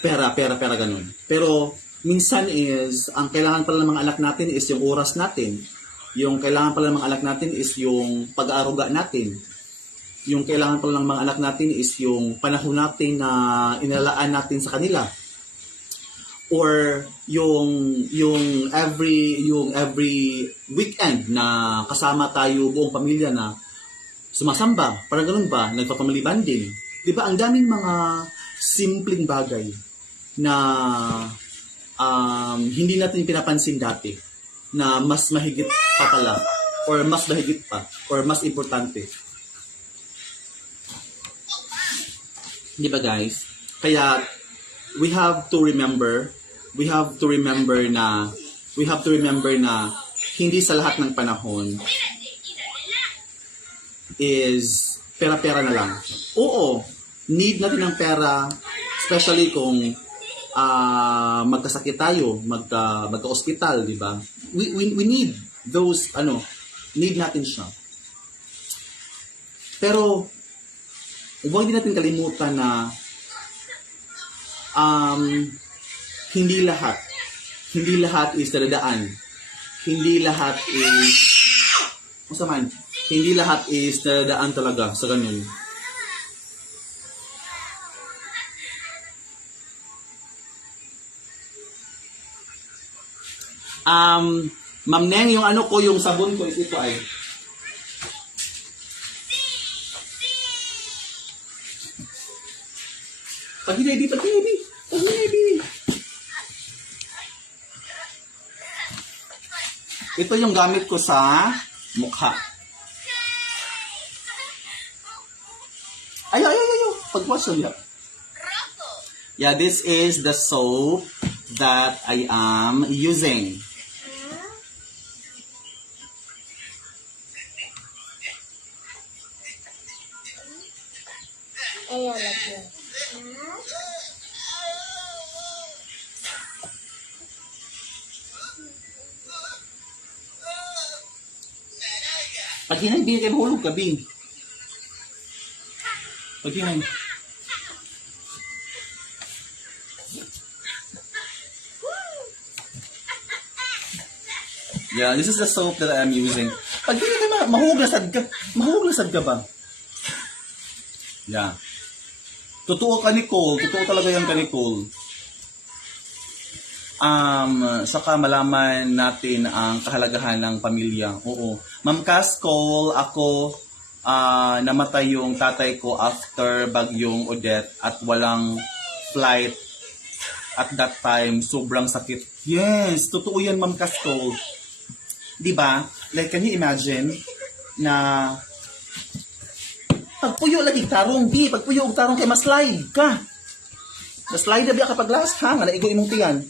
pera, ganun. Pero, minsan is, ang kailangan pala ng mga anak natin is yung oras natin. Yung kailangan pala ng mga anak natin is yung pag-aaruga natin. Yung kailangan pala ng mga anak natin is yung panahon natin na inalaan natin sa kanila. Or yung every weekend na kasama tayo buong pamilya na sumasamba, parang ganun ba, nagpa-family bonding. 'Di ba? Ang daming mga simpleng bagay na hindi natin pinapansin dati na mas mahigit pa pala or mas mahigit pa or mas importante. 'Di ba guys? Kaya we have to remember na hindi sa lahat ng panahon is pera-pera na lang. Oo, need natin ng pera, especially kung magkasakit tayo, magka-hospital, di ba? We need those, need natin siya. Pero, huwag din natin kalimutan na hindi lahat is dadaan. Hindi lahat is dadaan talaga sa ganun. Ma'am Neng, yung yung sabon ko is ito ay. Pag hindi. Ito yung gamit ko sa mukha. Ayo. Pag-wash ulit. Yeah, this is the soap that I am using. Ayaw lagi. Pag hinay, binigay mahulog ka, Bing. Pag hinay. Yeah, this is the soap that I'm using. Pag hindi ka mahuglasad ka ba? Yeah. Totoo ka, Nicole. Totoo talaga yan ka, Nicole. Saka malaman natin ang kahalagahan ng pamilya. Oo. Ma'am Cascol, ako, namatay yung tatay ko after bagyong Odette at walang flight at that time. Sobrang sakit. Yes, totoo yan, Ma'am Cascol. Diba? Like, can you imagine na pagpuyo lagi tarong, pagpuyo og tarong kay maslide ka. Maslide na biya kapag last hang, naigo imong tiyan.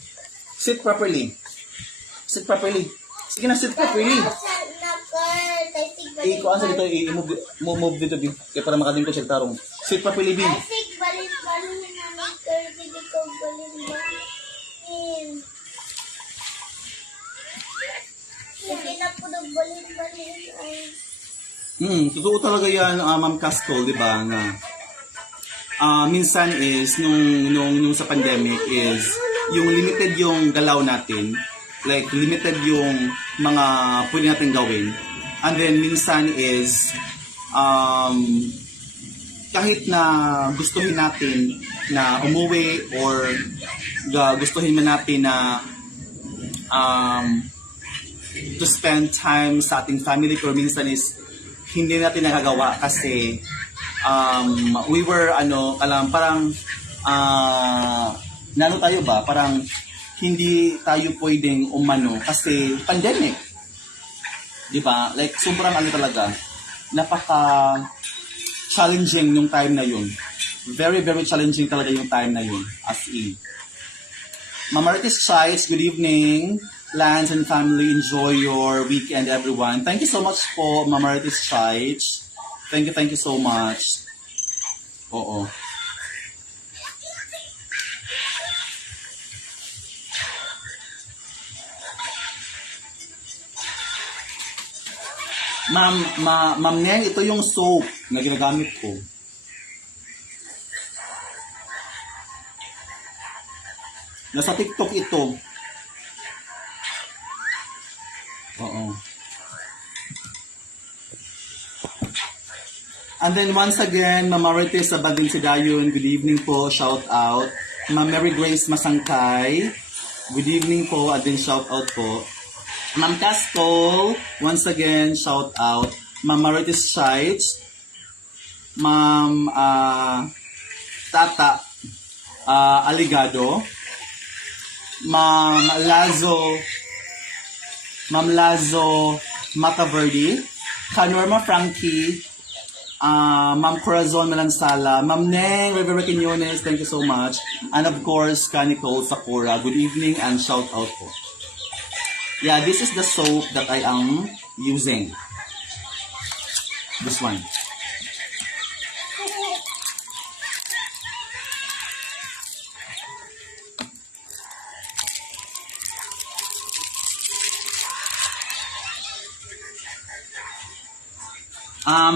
Sit properly. Sit properly. Sige na, sit properly. Iko asa dito, i-move dito, Bin. Kaya para makadim ko siya tarong. Sit properly, Bin. Asik, balin-balin na nakar. Hindi ko balin-balin. Hindi na po balin-balin ay... Totoo talaga yan, Ma'am Cascol, di ba, na minsan is, nung sa pandemic is, yung limited yung galaw natin, like limited yung mga pwede natin gawin, and then minsan is, kahit na gustuhin natin na umuwi or gustuhin man natin na to spend time sa ating family, pero minsan is, hindi natin nagagawa kasi we were parang nano tayo ba? Parang hindi tayo pwedeng umano kasi pandemic. 'Di ba? Like sobrang talaga. Napaka challenging yung time na yun. Very, very challenging talaga yung time na yun. As in. Ma'am Marites Chides, good evening. Lance and family, enjoy your weekend, everyone. Thank you so much po, Ma'am Marites Chides. Thank you so much. Oo. Ma'am Neng, ito yung soap na ginagamit ko. Nasa TikTok ito. Oo. And then once again, Ma'am Marites Abading Sidayon, good evening po, shout out. Ma'am Mary Grace Masangkay, good evening po, and then shout out po. Ma'am Casco, once again, shout out. Ma'am Marites Shites, Ma'am Tata Aligado, Ma'am Lazo Mataverde, Kanorma Frankie, Ma'am Corazon Malansala, Ma'am Neng Rivera Quinones, thank you so much. And of course, Kaniko Sakura, good evening and shout out po. Yeah, this is the soap that I am using. This one.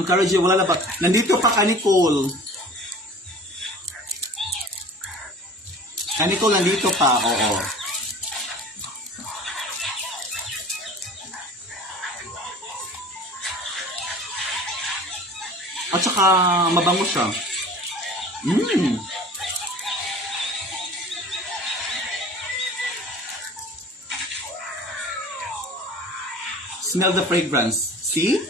Karaji, wala na ba? Nandito pa ka, Nicole. Nicole, nandito pa, oo. At saka, mabango siya. Smell the fragrance. See?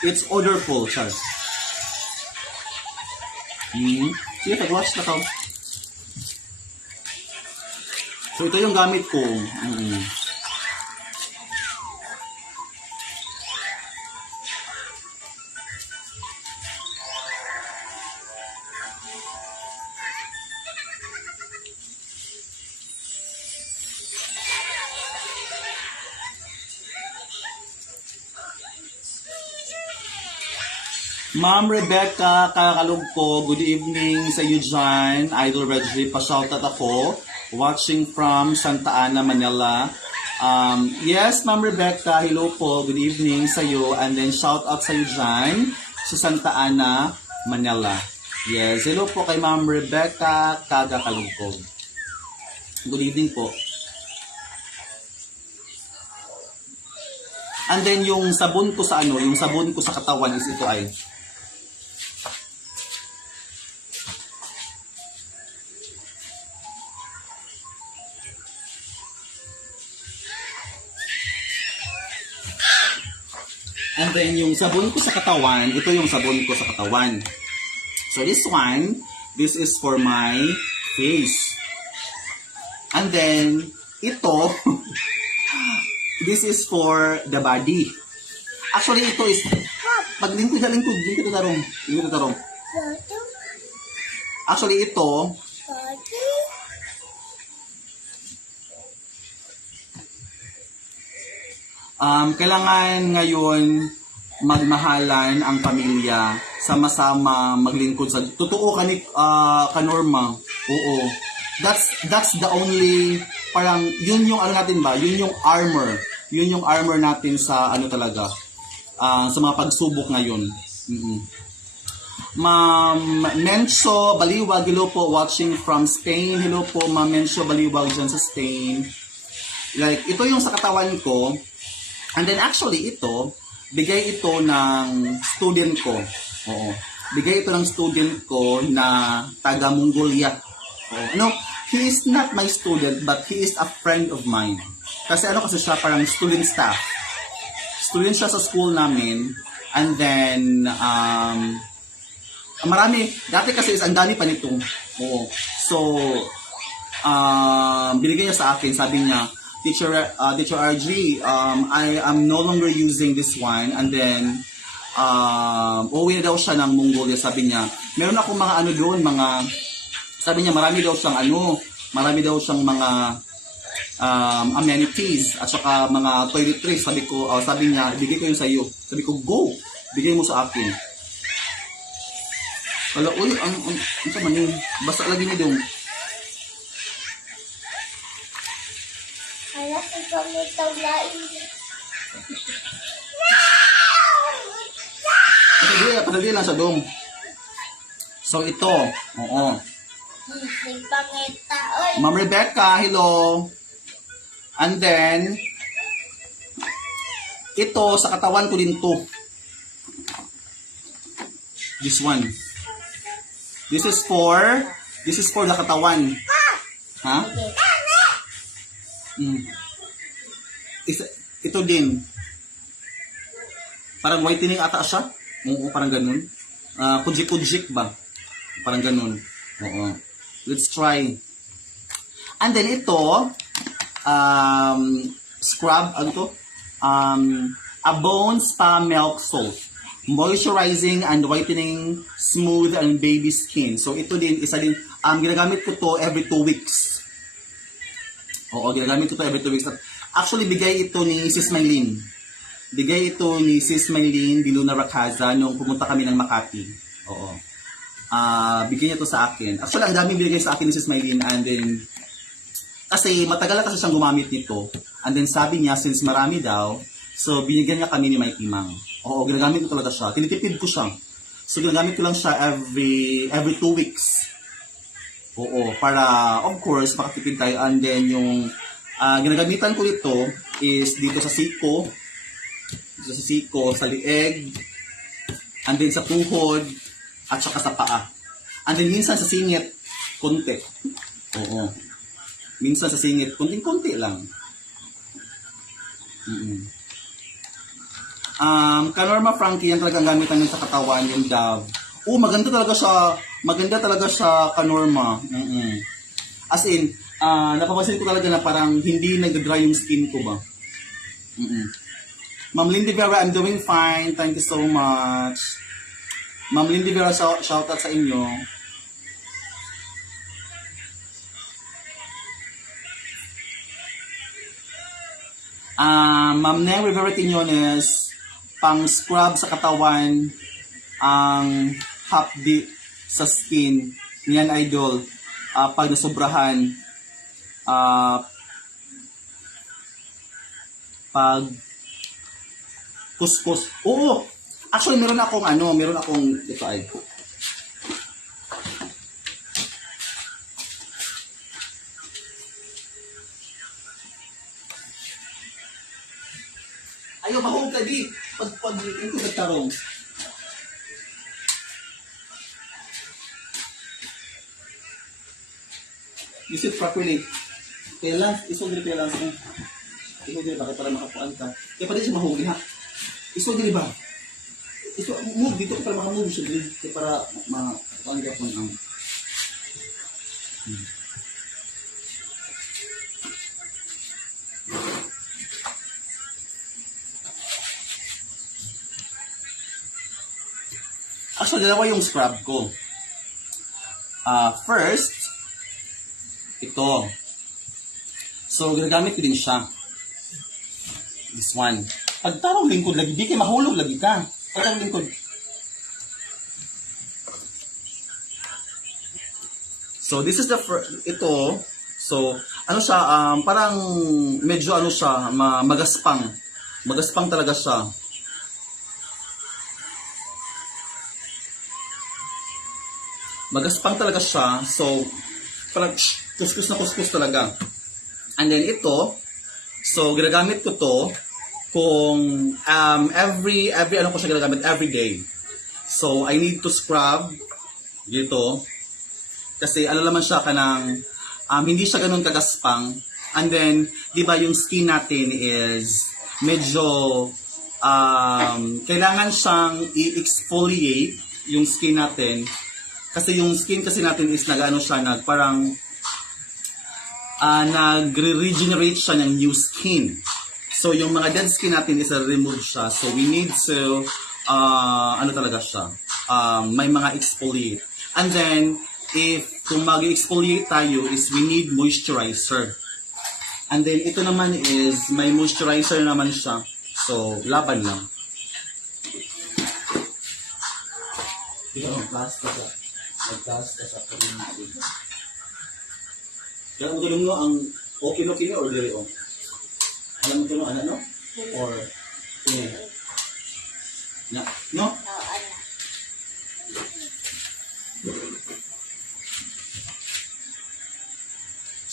It's odorful, Char. Sige, tag-watch na ka. So, ito yung gamit ko. Ma'am Rebecca Kakalugpo, good evening sa iyo dyan. Idol Reggie, pa-shoutout ako. Watching from Santa Ana, Manila. Yes, Ma'am Rebecca, hello po. Good evening sa iyo. And then shoutout sa iyo dyan sa Santa Ana, Manila. Yes, hello po kay Ma'am Rebecca Kakalugpo. Good evening po. And then yung sabon ko sa yung sabon ko sa katawan is ito ay And then yung sabon ko sa katawan, ito yung sabon ko sa katawan. So this one, this is for my face. And then ito, this is for the body. Actually ito is, pag lingkod tarong. Actually ito, kailangan ngayon magmahalan ang pamilya, sama-sama maglingkod sa totoo kanorma. Oo. That's the only parang yun yung natin ba? Yun yung armor. Yun yung armor natin sa talaga. Sa mga pagsubok ngayon. Ma'am Mencho Baliwag, hello po, watching from Spain. Hello po, Ma'am Mencho Baliwag dyan sa Spain. Like, ito yung sa katawan ko. And then actually ito, bigay ito ng student ko. Oo. Bigay ito ng student ko na taga Mongolia. No, he is not my student but he is a friend of mine. Kasi siya parang student staff. Student siya sa school namin. And then marami, dati kasi ang dami pa nito. Oo. So binigay niya sa akin, sabi niya, Teacher RG, I am no longer using this one. And then, uwi na daw siya ng Mongolia, sabi niya. Meron akong mga doon, sabi niya, marami daw siyang mga amenities, at saka mga toiletries. Sabi niya, bigay ko yun sa iyo. Sabi ko, go! Bigay mo sa akin. Wala, uy, ang man yun. Basta lagi niya doon. Alas, ikaw may tawlain. Patagay lang sa dom. So ito, oo. Nagpangita, oy. Ma'am Rebecca, hello. And then, ito, sa katawan ko din to. This one. This is for the katawan. Ha? Ito din. Parang whitening ata siya. Oo, parang ganun. Kujik-kujik ba? Parang ganun. Oo. Let's try. And then ito, scrub, ano to? A bone spa milk salt. Moisturizing and whitening smooth and baby skin. So ito din, isa din, ginagamit ko to every 2 weeks. Oo, ginagamit ko to every 2 weeks. Actually, bigay ito ni Sis Maylene. Bigay ito ni Sis Maylene di Luna Racaza nung pumunta kami ng Makati. Oo. Bigyan niya to sa akin. Actually, ang daming binigay sa akin ni Sis Maylene, and then, kasi matagal na kasi siyang gumamit nito. And then sabi niya, since marami daw, so binigyan niya kami ni Mikey Mang. Oo, ginagamit ko talaga siya. Tinitipid ko siya. So ginagamit ko lang siya every 2 weeks. Oo, para of course makatipid tayo. And then yung ginagamitan ko ito is dito sa siko. Dito sa siko, sa lieg, and then sa tuhod, at saka sa paa. And then minsan sa singit, konti. Oo. Minsan sa singit, konting-konti lang. Kanorma Frankie, yan talagang gamitan yun sa katawan, yung Dove. Maganda talaga siya. Maganda talaga siya, Kanorma. As in, napapansin ko talaga na parang hindi nag-dry yung skin ko ba. Ma'am Lindy Vera, I'm doing fine. Thank you so much. Ma'am Lindy Vera, shout out sa inyo. Ma'am Neng Rivera Quiñones, pang scrub sa katawan, ang hapdi sa skin. Niyan, idol. Pag nasobrahan, pag kuskus. Oo! Actually, meron akong ito ay. Ayaw, mahog ka di. Pag ito nagtarong. Use it properly. Kaya lang, isog dili kaya lang. Isog dili ba? Para makapuan ka. Kaya pa din siya mahog ha. Isog dili ba? Move dito ka para makamove siya dili. Kaya para makapuan ka po ang... Actually, dalawa yung scrub ko. First, ito. So, ginagamit ko din siya. This one. Pag tarong lingkod lagi, di kayo mahulog lagi ka. Pag tarong lingkod. So, this is the first, ito. So, ano siya, parang medyo ano siya, magaspang. Magaspang talaga siya. Magaspang talaga siya. So, parang kuskus na kuskus talaga. And then ito, so ginagamit ko to kung every ano ko siya ginagamit every day. So, I need to scrub dito. Kasi ano naman siya kanang hindi siya ganun kagaspang. And then, di ba yung skin natin is medyo kailangan siyang i-exfoliate yung skin natin. Kasi yung skin kasi natin is parang nagre-regenerate siya ng new skin. So yung mga dead skin natin is remove siya. So we need to talaga siya. May mga exfoliate. And then kung mag-exfoliate tayo is we need moisturizer. And then ito naman is may moisturizer naman siya. So laban lang. Ito ang plastic. Magtaas ka sa pagkain. Kaya mo tulong mo ang okay or diri o? Alam mo tulong ano? Or no?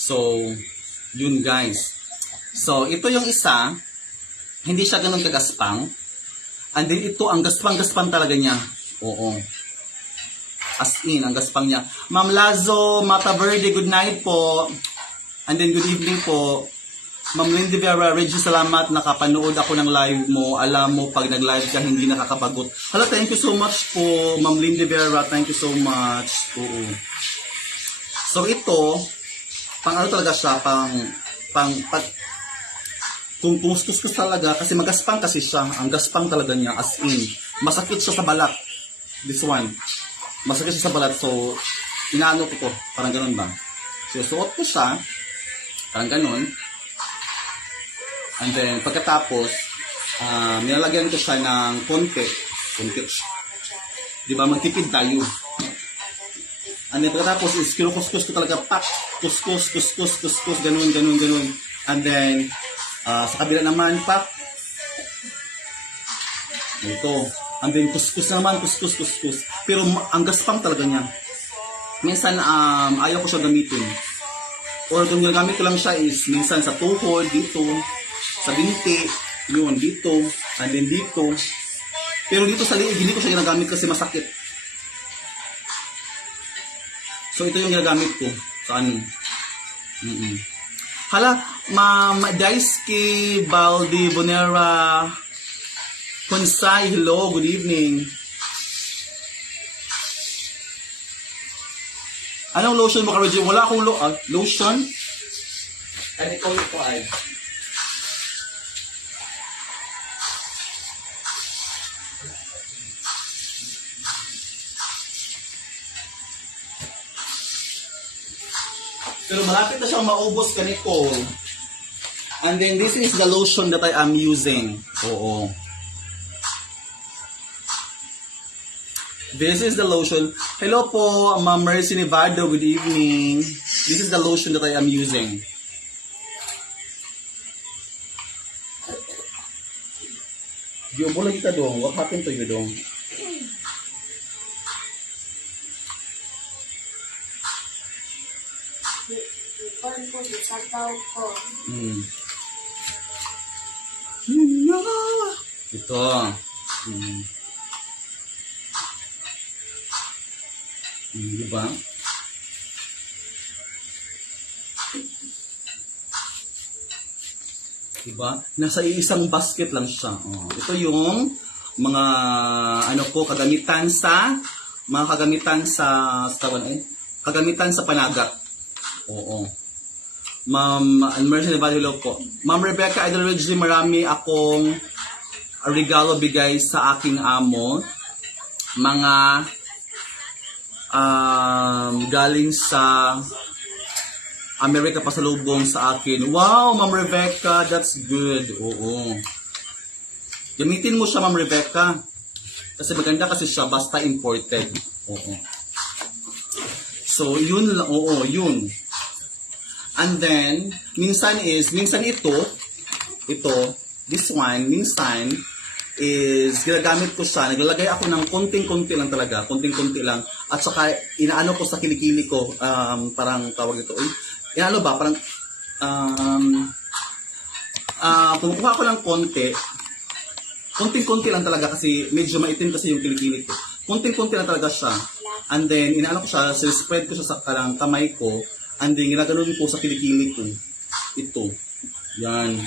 So, yun guys. So, ito yung isa. Hindi siya ganun kagaspang. And then ito, ang gaspang-gaspang talaga niya. Oo. As in, ang gaspang niya. Ma'am Lazo, Mata Verde, good night po. And then good evening po. Ma'am Lindy Vera, Reggie, salamat. Nakapanood ako ng live mo. Alam mo, pag nag-live ka, hindi nakakapagot. Hello, thank you so much po, Ma'am Lindy Vera. Thank you so much. Oo. So, ito, pang ano talaga siya, kung kuskus talaga, kasi magaspang kasi siya. Ang gaspang talaga niya, as in. Masakit siya sa balat. This one. Masakit siya sa balat. So, inaano ko to. Parang ganun ba? So, suot ko siya. Parang ganun. And then, pagkatapos, nilalagyan ko siya ng konti. Di ba? Magtipid tayo. And then, pagkatapos, is kinukuskus ko talaga. Pak! Kuskus. Ganun. And then, sa kabila naman, pak! Ito. And then, kuskus naman. Pero, ang gaspang talaga niya. Minsan, ayaw ko siya gamitin. Or, kung gagamit ko lang siya is, minsan sa tuhod, dito, sa binti, yun, dito, and then dito. Pero dito sa liig, hindi ko siya ginagamit kasi masakit. So, ito yung ginagamit ko. Sa ano? Hala, Ma'am Daisuke Baldi Bonera Konsai, hello, good evening. Anong lotion mo, Karajin? Wala akong lotion. Ano ikaw yung po ay? Pero malapit na siyang maubos ganito. And then this is the lotion that I am using. Oo. This is the lotion. Hello po, Ma'am Mercy Nevado. Good evening. This is the lotion that I am using. Giubo lagi ka dong. What happened to you dong? Ito. Diba? Diba? Nasa isang basket lang siya. Oh. Ito yung mga kagamitan sa kagamitan sa panagat. Oo. Ma'am Mercy Nevado po. Ma'am Rebecca Idol Ridgely, marami akong regalo bigay sa aking amo. Mga galing sa Amerika pasalubong sa akin. Wow, Ma'am Rebecca, that's good. Oo. Gamitin mo siya, Ma'am Rebecca. Kasi maganda kasi siya, basta imported. Oo. So, yun lang. Oo, yun. And then, minsan ito, this one, minsan, is ginagamit ko siya, naglalagay ako ng konting-konti lang talaga, konting-konti lang, at saka inaano ko sa kilikili ko, parang tawag ito, inaano ba, parang, kumukuha ko ng konting-konti lang talaga kasi medyo maitim kasi yung kilikili ko, konting-konti lang talaga siya, and then inaano ko siya, spread ko siya sa kamay ko, and then ginaganon ko sa kilikili ko, ito, yan,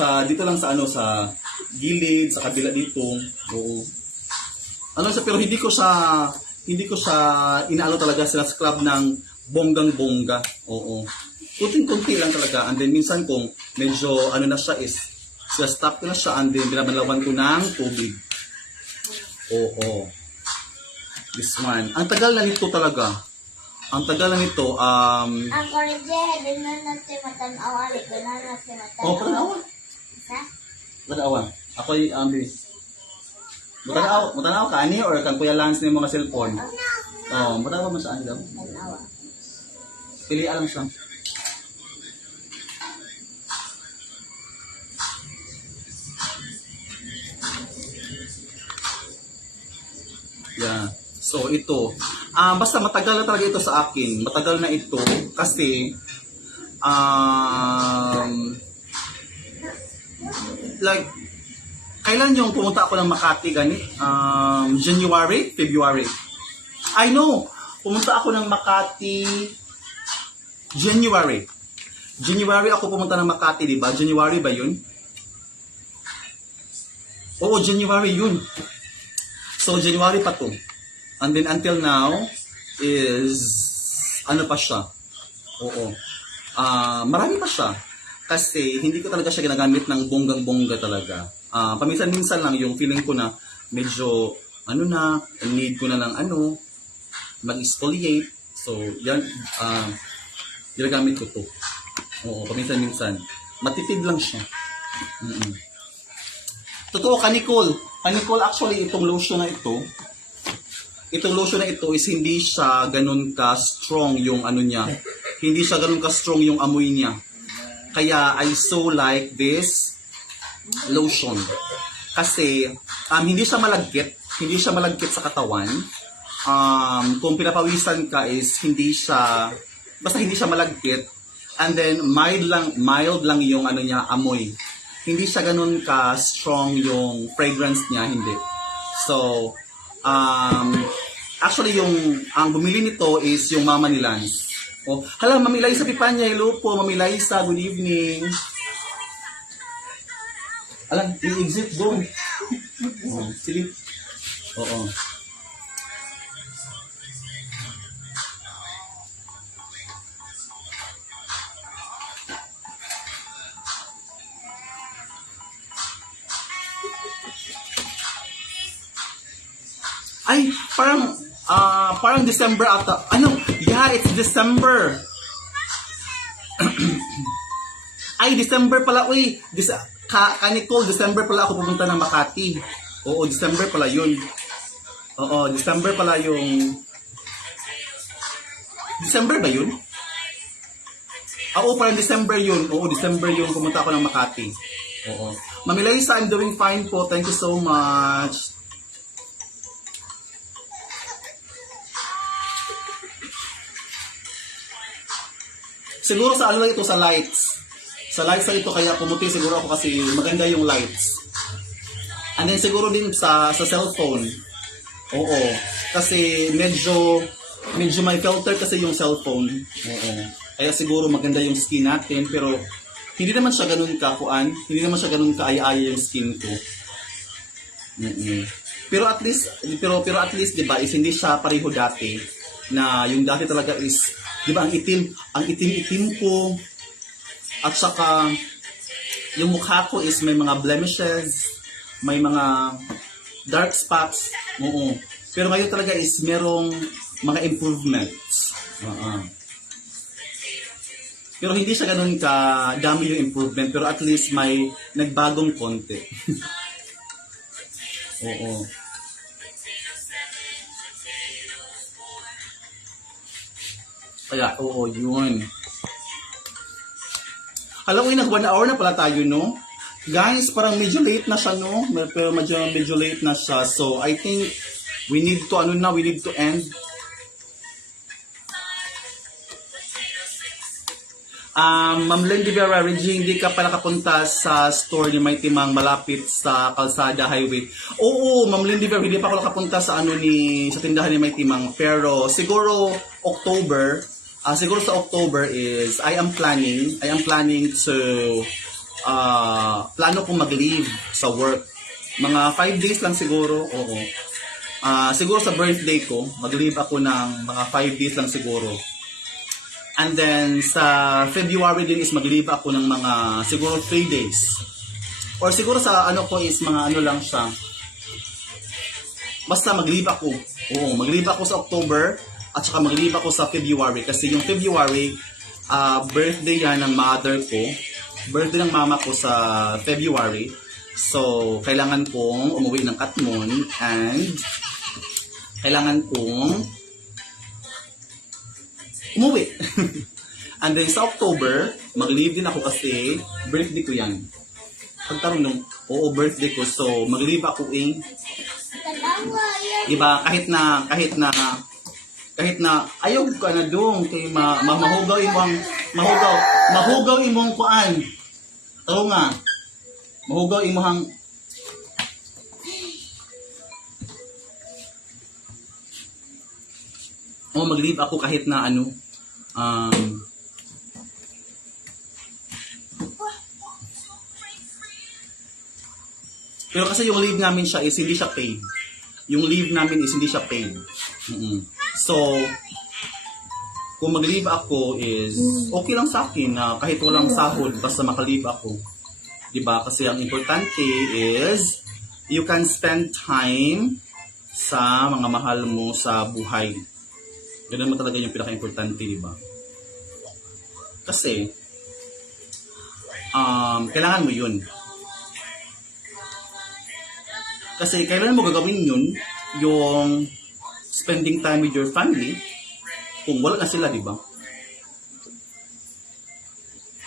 dito lang sa sa gilid, sa kabila dito. Oo. Pero hindi ko siya inaalo talaga sila scrub ng bonggang-bongga. Oo. Kunting-kunti lang talaga. And then minsan kung medyo na siya is stop ko na siya and then binabalawan ko ng tubig. Oo. This one. Ang tagal na nito talaga. Ang tagal na nito, Ang korje, din na natin matanaw, alik na natin matanaw. patanawa. Ha? Patanawa. Ako yung matanaw ka ani or kan Kuya Lance ni mga cellphone. Matanawa mo sa ani daw. Tanawa. Pili lang siya. Yeah. So, ito. Basta matagal na talaga ito sa akin. Matagal na ito kasi like, kailan yung pumunta ako ng Makati gani? January? February? I know! Pumunta ako ng Makati January. January ako pumunta ng Makati, di ba? January ba yun? Oo, January yun. So, January pa to. And then until now is, ano pa siya? Oo. Marami pa siya. Kasi hindi ko talaga siya ginagamit ng bonggang-bongga talaga. Paminsan-minsan lang yung feeling ko na medyo, need ko na lang mag-exfoliate. So, yan, ginagamit ko to. Oo, paminsan-minsan. Matipid lang siya. Totoo, Kanicol. Kanicol, actually, itong lotion na ito is hindi siya ganun ka-strong yung niya. Hindi siya ganun ka-strong yung amoy niya. Kaya, I so like this lotion. Kasi, hindi siya malagkit. Hindi siya malagkit sa katawan. Kung pinapawisan ka is basta hindi siya malagkit. And then, mild lang yung niya, amoy. Hindi siya ganun ka-strong yung fragrance niya, hindi. So, actually, ang bumili nito is yung mama ni Lance. Oh, hala, Mami Liza Pipanya, hello po, Mami Liza, good evening. Alam, i-exit doon. Oh, sige. Oo. Ay, parang December ata. Yeah, it's December. Ay, December pala. Uy, Kanicol, December pala ako pupunta ng Makati. Oo, December pala yun. Oo, December pala yung... December ba yun? Oo, parang December yun. Oo, December yun pumunta ako ng Makati. Oo. Mami Liza, I'm doing fine po. Thank you so much. Siguro sa lang ito, sa lights. Sa lights na ito, kaya pumuti siguro ako kasi maganda yung lights. And then siguro din sa cellphone. Oo. Kasi medyo may filter kasi yung cellphone. Oo. Kaya siguro maganda yung skin natin. Pero hindi naman siya ganun kakuan. Hindi naman siya ganun kaaya-aya yung skin ko. Pero at least, di ba, is hindi siya pareho dati. Na yung dati talaga is, di ba, ang itim ko, at saka yung mukha ko is may mga blemishes, may mga dark spots. Oo. Pero ngayon talaga is merong mga improvements. Pero hindi siya ganun ka dami yung improvement, pero at least may nagbagong konti. Oo. Kaya, oo, yun. Alam ko, nag 1 hour na pala tayo, no? Guys, parang medyo late na siya, no? Pero medyo late na siya. So, I think we need to end. Ma'am Lindy Vera, Reggie, hindi ka pa nakapunta sa store ni Mighty Mang malapit sa Kalsada Highway. Oo, Ma'am Lindy Vera, hindi pa ako nakapunta sa sa tindahan ni Mighty Mang. Pero siguro October, siguro sa October is I am planning to plano kong mag-leave sa work. Mga 5 days lang siguro. Oo. Siguro sa birthday ko, mag-leave ako ng mga 5 days lang siguro. And then sa February din is mag-leave ako ng mga siguro 3 days. Or siguro sa ko is mga lang siya. Basta mag-leave ako. Oo, mag-leave ako sa October. At saka mag-leave ako sa February kasi yung February, birthday yan ng mother ko. Birthday ng mama ko sa February. So, kailangan kong umuwi ng Katmon and kailangan kong umuwi. And then sa October, mag-leave din ako kasi birthday ko yan. Pagtarong nung, oo, birthday ko. So, mag-leave ako diba, kahit kahit na ayaw ka na dong kay mahugaw imong mahugaw imong kuan. Tao nga. Mahugaw imong mag-leave ako kahit na ano pero kasi yung leave namin siya is hindi siya paid. Yung leave namin is hindi siya paid. So, kung mag-leave ako is okay lang sa akin na kahit walang sahod basta maka-leave ako. 'Di ba? Kasi ang importante is you can spend time sa mga mahal mo sa buhay. Ganun mo talaga yung pinaka-importante, 'di ba? Kasi kailangan mo 'yun. Kasi kailan mo gagawin 'yun, yung spending time with your family, kung wala na sila, di ba?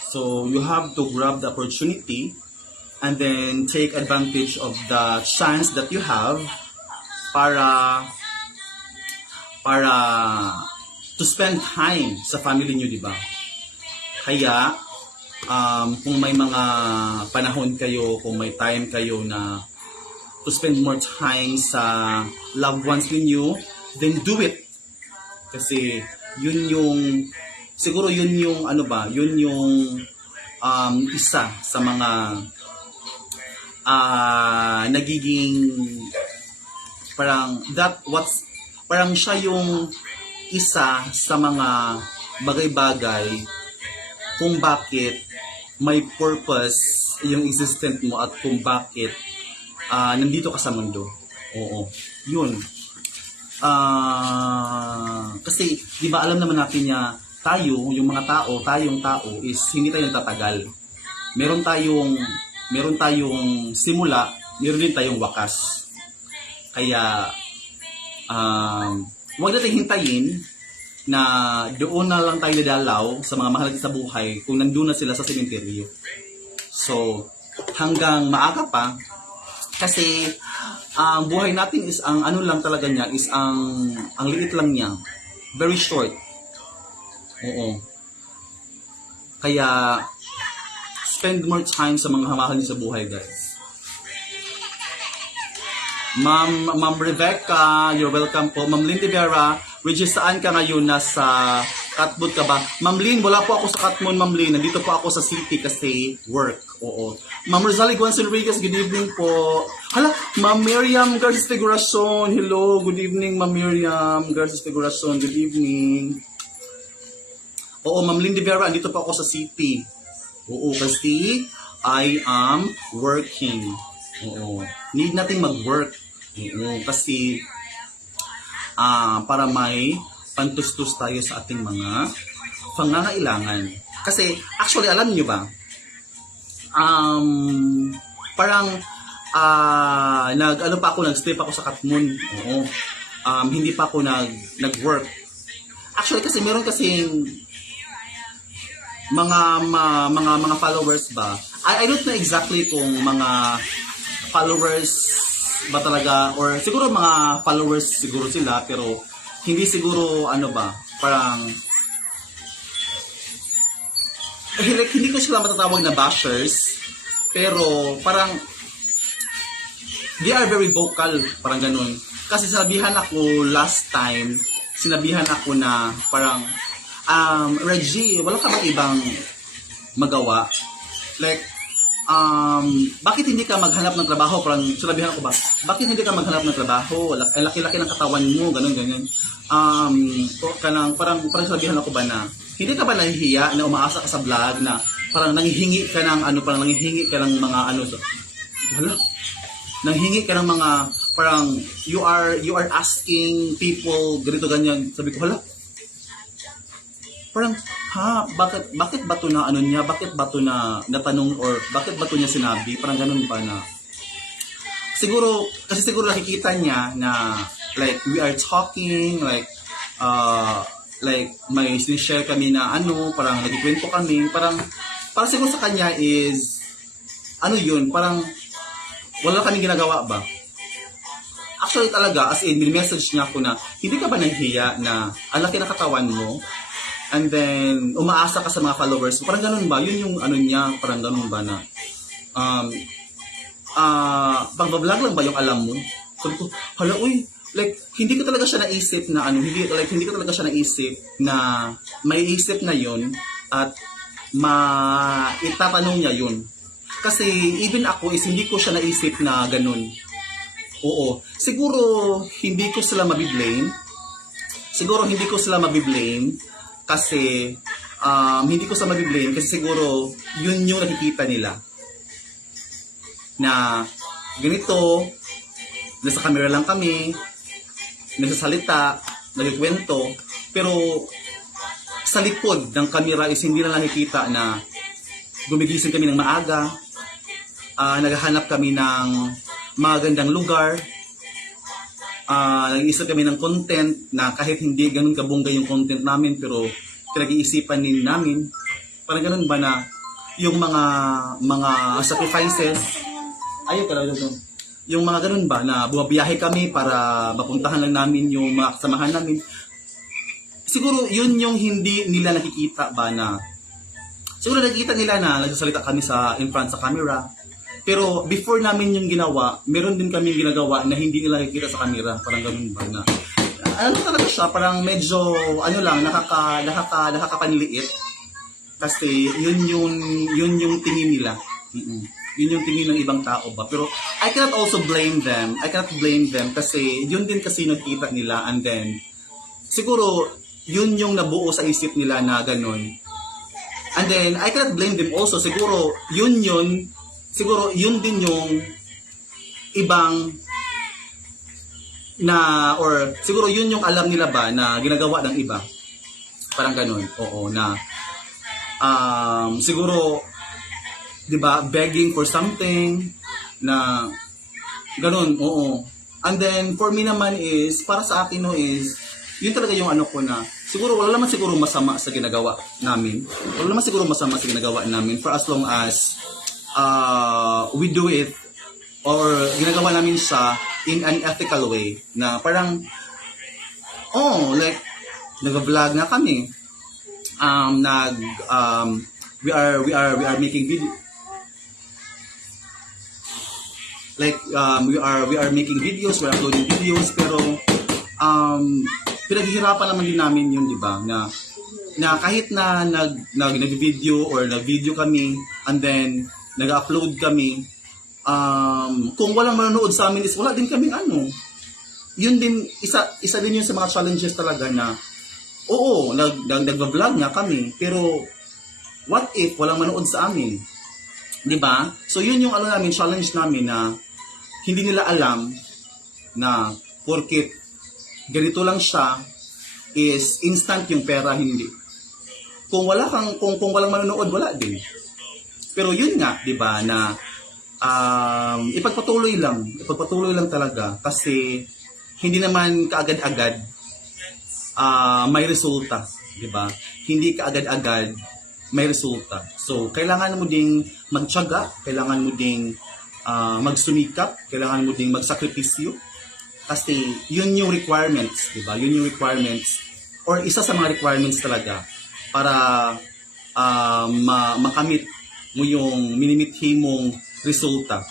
So, you have to grab the opportunity and then take advantage of the chance that you have para to spend time sa family nyo, di ba? Kaya, kung may mga panahon kayo, kung may time kayo na to spend more time sa loved ones ninyo, then do it. Kasi yun yung siguro yun yung yun yung isa sa mga nagiging parang siya yung isa sa mga bagay-bagay kung bakit may purpose yung existence mo at kung bakit nandito ka sa mundo. Oo. Yun. Kasi, di ba alam naman natin niya, yung mga tao, tayong tao is hindi tayo nagtatagal. Meron tayong simula, meron din tayong wakas. Kaya, huwag natin hintayin na doon na lang tayo dadalaw sa mga mahal sa buhay kung nandun na sila sa sementeryo. So, hanggang maaga pa, kasi ang buhay natin is ang ano lang talaga niya is ang liit lang niya. Very short. Oo. Kaya spend more time sa mga mahal niyo sa buhay, guys. Ma'am Rebecca, you're welcome po. Ma'am Lindy Vera, Regis, saan ka ngayon? Nasa Katmon ka ba? Ma'am Lynn, wala po ako sa Katmon, Ma'am Lynn. Nandito po ako sa city kasi work. Oo. Ma'am Rosalie Guanzon Enriquez, good evening po. Hala, Ma'am Miriam Garces Figuracion. Hello, good evening, Ma'am Miriam Garces Figuracion. Good evening. Oo, Ma'am Lindy Vera, nandito po ako sa city. Oo, kasi I am working. Oo. Need nating mag-work. Oo, kasi para may pantustos tayo sa ating mga pangangailangan. Kasi, actually, alam nyo ba, parang, nag-stay pa ako sa Katmon. Oo. Hindi pa ako nag-work. Actually, kasi meron kasing mga followers ba. I don't know exactly kung mga followers ba talaga, or siguro mga followers siguro sila, pero hindi siguro parang hindi ko sila matatawag na bashers, pero parang they are very vocal, parang ganun. Kasi sinabihan ako last time, na parang Reggie, wala ka bang ibang magawa? Like, bakit hindi ka maghanap ng trabaho? Parang sinabihan ako ba, bakit hindi ka maghanap ng trabaho? Laki-laki ng katawan mo, ganun. Parang sinabihan ako ba na, hindi ka ba nahihiya na umaasa ka sa vlog na parang nanghihingi ka ng mga nanghihingi ka ng mga, parang you are asking people, ganito, ganyan. Sabi ko, parang, bakit ba to na niya? Bakit ba to na natanong, or bakit ba to niya sinabi? Parang ganun ba na? Siguro nakikita niya na, like, we are talking, like may sinishare kami na parang nagkikwento kami, parang siguro sa kanya is, yun, parang, wala kaming ginagawa ba? Actually talaga, as in, message niya ako na, hindi ka ba nahihiya na ang laki ng katawan mo? And then, umaasa ka sa mga followers mo. Parang ganun ba? Yun yung ano niya, parang ganun ba na, pag-vlog lang ba yung alam mo? Sabi ko, hala, uy, like, hindi ko talaga siya naisip na ano, hindi ko talaga siya naisip na may isip na yun at itatanong niya yun. Kasi even ako is hindi ko siya naisip na ganun. Oo. Siguro hindi ko sila mabiblame. Kasi hindi ko sila mabiblame kasi siguro yun yung nakikita nila. Na ganito, nasa camera lang kami, nagsasalita, nagkikwento, pero sa likod ng camera is hindi na nakikita na gumigising kami ng maaga, naghahanap kami ng magandang lugar, nag-iisip kami ng content na kahit hindi ganun kabongga yung content namin pero pinag-iisipan din namin. Parang ganun ba na yung mga sacrifices, ayun ka lang doon. Yung mga ganun ba na bumabiyahe kami para mapuntahan lang namin yung mga kasamahan namin. Siguro yun yung hindi nila nakikita ba na siguro nakikita nila na nagsasalita kami in front sa camera. Pero before namin yung ginawa, meron din kami ginagawa na hindi nila nakikita sa camera. Parang ganun ba na ano talaga siya, parang medyo ano lang, nakakapanliit. Kasi yun yung tingin nila. Yun yung tingin ng ibang tao ba. Pero I cannot also blame them. Kasi yun din kasi nakikita nila and then siguro yun yung nabuo sa isip nila na ganun. And then I cannot blame them also. Siguro yun din yung ibang na or siguro yun yung alam nila ba na ginagawa ng iba. Parang ganun. Oo na siguro 'di ba, begging for something na ganun, oo. And then for me naman is para sa akin no is yun talaga yung ano ko na siguro wala naman siguro masama sa ginagawa namin. For as long as we do it or ginagawa namin siya in an ethical way na parang like nag-vlog na kami. We are making video. Like we are making videos, we're uploading videos pero pinaghihirapan naman din namin yun, di ba? Na kahit na nag-video or nag-video kami and then nag-upload kami, kung walang manonood sa amin is wala din kami ano. Yun din, isa din yun sa mga challenges talaga na oo, nag-vlog nga kami pero what if walang manood sa amin? 'Di ba? So yun yung ano namin, challenge namin na hindi nila alam na porket ganito lang siya is instant yung pera, hindi. Kung walang manonood, wala din. Pero yun nga, 'di ba, na ipagpatuloy lang talaga kasi hindi naman kaagad-agad may resulta, 'di ba? Hindi kaagad-agad may resulta. So, kailangan mo ding magtiyaga, kailangan mo ding magsumikap, kailangan mo ding magsakripisyo. Kasi yun yung requirements, di ba? Yun yung requirements or isa sa mga requirements talaga para makamit mo yung minimithi mong resulta.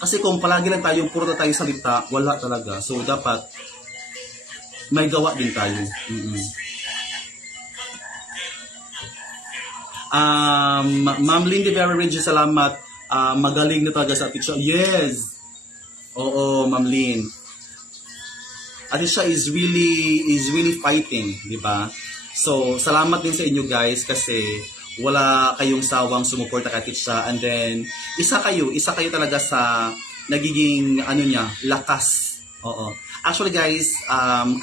Kasi kung palagi lang tayong puro tayo salita, wala talaga. So, dapat may gawa din tayo. Ma'am Lindy Vera Regis, salamat. Magaling na talaga sa Atisha. Yes! Oo, Ma'am Lynn. Atisha is really fighting, di ba? So, salamat din sa inyo guys kasi wala kayong sawang sumuporta kay Atisha and then isa kayo talaga sa nagiging lakas. Oo. Actually guys,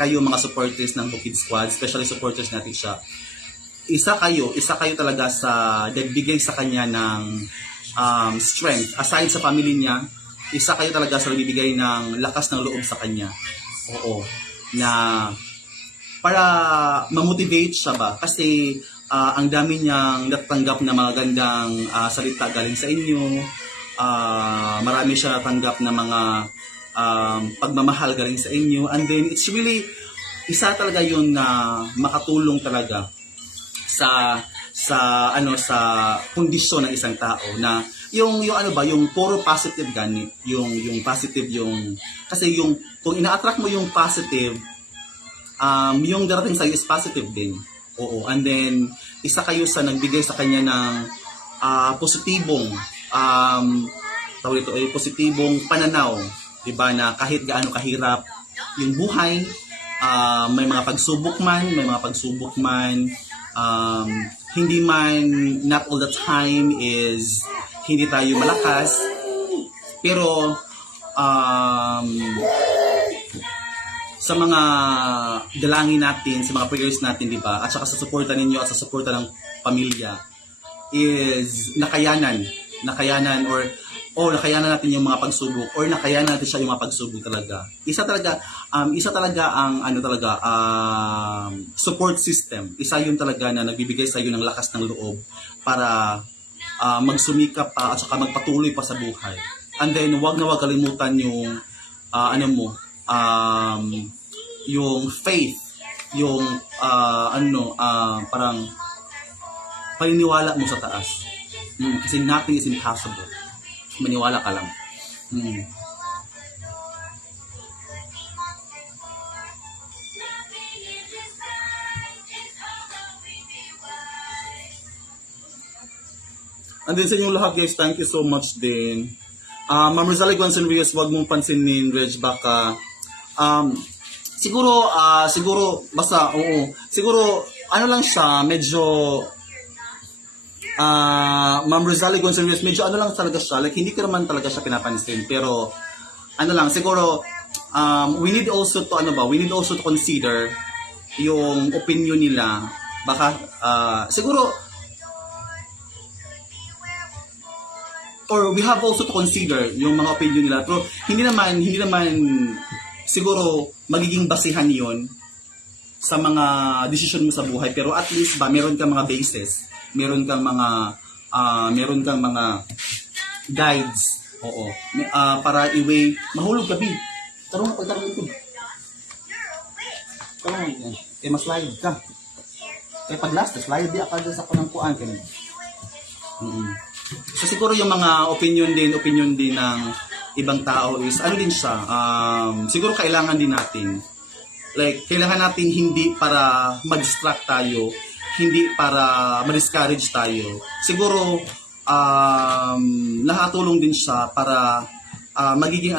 kayo mga supporters ng Bukid Squad, especially supporters natin siya. Isa kayo talaga sa nagbigay sa kanya ng strength. Aside sa family niya, isa kayo talaga sa nagbibigay ng lakas ng loob sa kanya. Oo. Na para ma-motivate siya ba? Kasi ang dami niyang natatanggap na mga gandang salita galing sa inyo. Marami siya natanggap na mga pagmamahal galing sa inyo. And then it's really isa talaga yun na makatulong talaga sa sa kondisyon ng isang tao na yung puro positive gani, yung positive yung kasi yung kung ina-attract mo yung positive, yung darating sa is positive din. Oo, and then isa kayo sa nagbigay sa kanya ng positibong tawag ito ay positibong pananaw, 'di ba, na kahit gaano kahirap yung buhay, may mga pagsubok man, hindi man, not all the time is hindi tayo malakas, pero sa mga dalangin natin, sa mga prayers natin, di ba, at saka sa suporta ninyo at sa suporta ng pamilya is nakayanan natin yung mga pagsubok, or nakayanan natin siya yung mga pagsubok talaga. Isa talaga ang support system. Isa yun talaga na nagbibigay sa iyo ng lakas ng loob para magsumikap pa at saka magpatuloy pa sa buhay. And then wag na wag kalimutan yung yung faith, yung parang paniniwala mo sa taas. Kasi nothing is impossible. Maniwala ka lang. And then sa inyong lahat guys, thank you so much din. Ma'am Rosalie Gonzalo Reyes, wag mong pansinin, Reg, baka siguro basta siguro lang siya, medyo Ma'am Rosalie Gonzalo Reyes, medyo lang talaga siya, like hindi ko naman talaga siya pinapansin, pero siguro we need also to consider yung opinion nila. Baka siguro, or we have also to consider yung mga opinion nila, pero hindi naman siguro magiging basihan yon sa mga decision mo sa buhay, pero at least ba meron kang mga basis, meron kang mga guides, para i-way mahulog gabi. Tarong ito. Mas slide ka. Pag last slide di ka sa kanang kuan kanina. So siguro yung mga opinion din ng ibang tao is din siya, siguro kailangan din natin, like kailangan natin hindi para ma-distract tayo, hindi para ma-discourage tayo. Siguro nakatulong din siya para magiging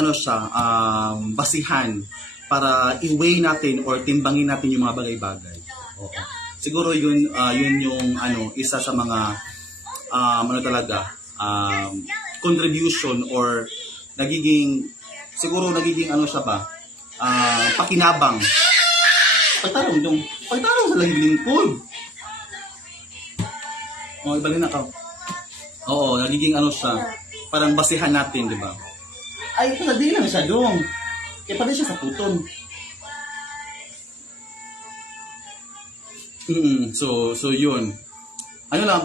basihan para i-weigh natin or timbangin natin yung mga bagay-bagay. Siguro yun yung isa sa mga contribution, or nagiging pakinabang. Pagtarong sa lingkod. Ibalin na ka. Oo, nagiging siya, parang basihan natin, di ba? Ay, di lang siya dong. Kaya pala siya sa puton. So yun.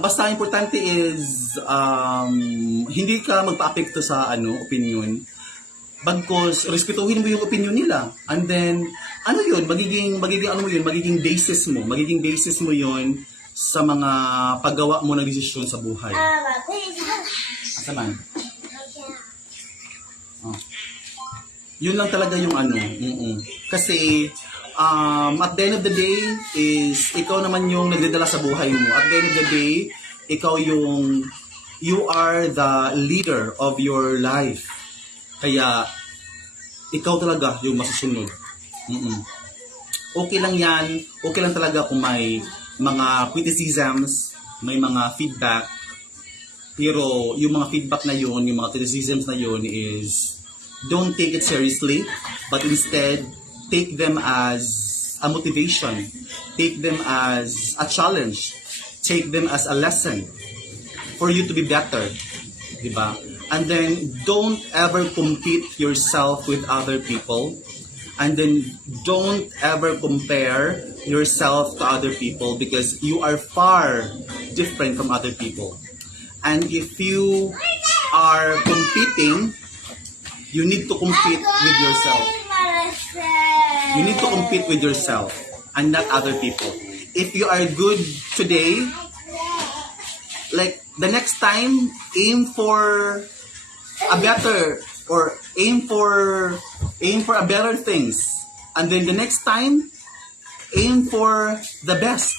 Basta importante is hindi ka magpa-apekto sa opinion. Bagkos respetuhin mo yung opinion nila. And then magiging basis mo yun sa mga paggawa mo ng desisyon sa buhay. Asa man? Yun lang talaga yung Kasi at the end of the day is ikaw naman yung nagdadala sa buhay mo. At the end of the day, you are the leader of your life. Kaya ikaw talaga yung masusunod. Okay lang yan. Okay lang talaga kung may mga criticisms, may mga feedback. Pero yung mga feedback na yun, yung mga criticisms na yun is don't take it seriously, but instead take them as a motivation, take them as a challenge, take them as a lesson for you to be better, diba? And then don't ever compete yourself with other people, and then don't ever compare yourself to other people, because you are far different from other people. And if you are competing, You need to compete with yourself. You need to compete with yourself and not other people. If you are good today, like the next time, aim for a better or aim for a better things. And then the next time, aim for the best,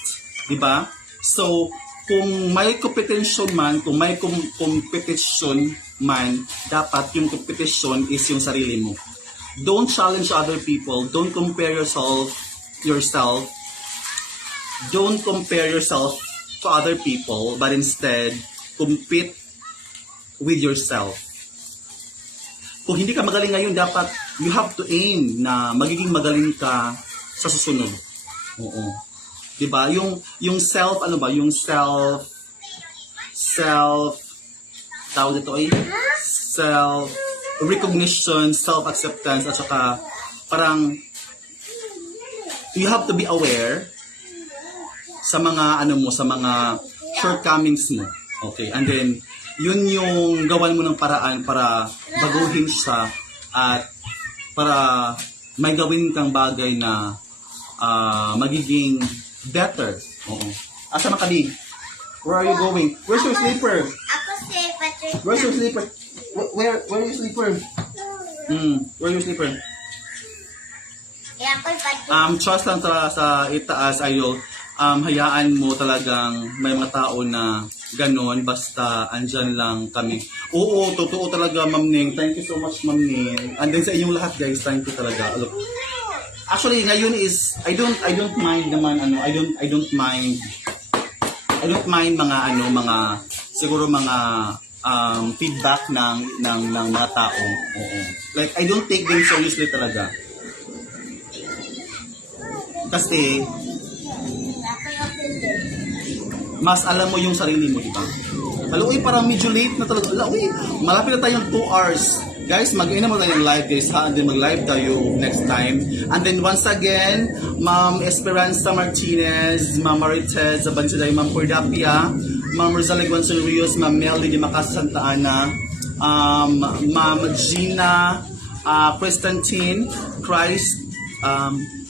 di ba? So, kung may competition man, dapat yung competition is yung sarili mo. Don't challenge other people. Don't compare yourself. Don't compare yourself to other people, but instead, compete with yourself. Kung hindi ka magaling ngayon, dapat you have to aim na magiging magaling ka sa susunod. Oo. 'Di ba? Yung self tawag ito ay self recognition, self acceptance at saka parang you have to be aware sa mga sa mga shortcomings mo. Okay? And then yun yung gawan mo ng paraan para baguhin siya at para may gawin kang bagay na magiging better. Oo. Asa ka, Di? Where are you going? Where's your sleeper? Ako si Patrick. Where's your sleeper? Where your sleeper? Where your sleeper? Kaya ako Patrick. Trust lang sa itaas, Ayol. Hayaan mo talagang may mga tao na ganon, basta andyan lang kami. Oo, totoo talaga, Ma'am Ning. Thank you so much, Ma'am Ning. And then sa inyong lahat, guys, thank you talaga. Look, actually, ngayon is, I don't mind naman, I don't mind mga, siguro mga, feedback ng mga tao. Oo. Like, I don't take them seriously talaga. Kasi, mas alam mo yung sarili mo, di ba? Uy, parang medyo late na talaga. Uy, malapit na tayong 2 hours. Guys, mag-ina mo tayo ng live, guys, ha? And then mag-live tayo next time. And then once again, Ma'am Esperanza Martinez, Ma'am Marites Abansiday, Ma'am Cordapia, Ma'am Rosalind Guanzon Rios, Ma'am Melly de Macasa Santa Ana, Ma'am Gina, Christantine,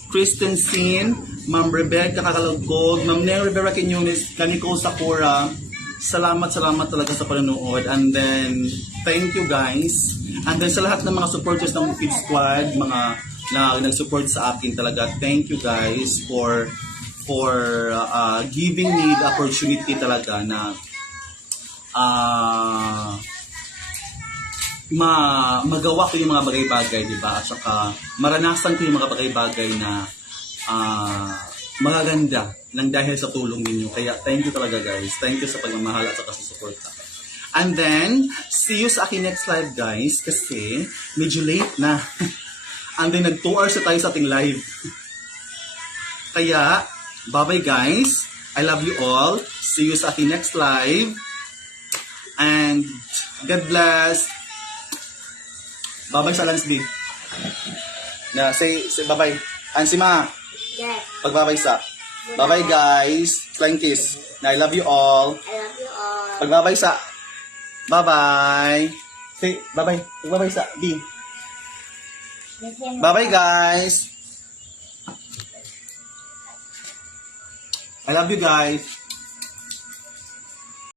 Kristen Sin, Ma'am Rebecca Kakalagkog, Ma'am Neri Rivera Quiñones, Kaniko Sakura. Salamat talaga sa panonood. And then, thank you guys. And then sa lahat ng mga supporters ng Bukid Squad, mga na nag-support sa akin talaga, thank you guys for giving me the opportunity talaga na magawa ko yung mga bagay-bagay, di ba? At saka maranasan ko yung mga bagay-bagay na magaganda nang dahil sa tulong ninyo. Kaya thank you talaga guys. Thank you sa pagmamahal at saka sa suporta. And then, see you sa akin next live guys kasi medyo late na. And then nag 2 hours na tayo sa ating live. Kaya, bye-bye guys. I love you all. See you sa ating next live. And God bless. Bye-bye sa Lansby. Say bye-bye. And si Ma. Yes. Pagbabay sa. Bye-bye guys. Flying kiss. I love you all. I love you all. Pagbabay sa. Bye-bye. Say bye-bye. Pagbabay sa. B. Bye-bye guys. I love you guys.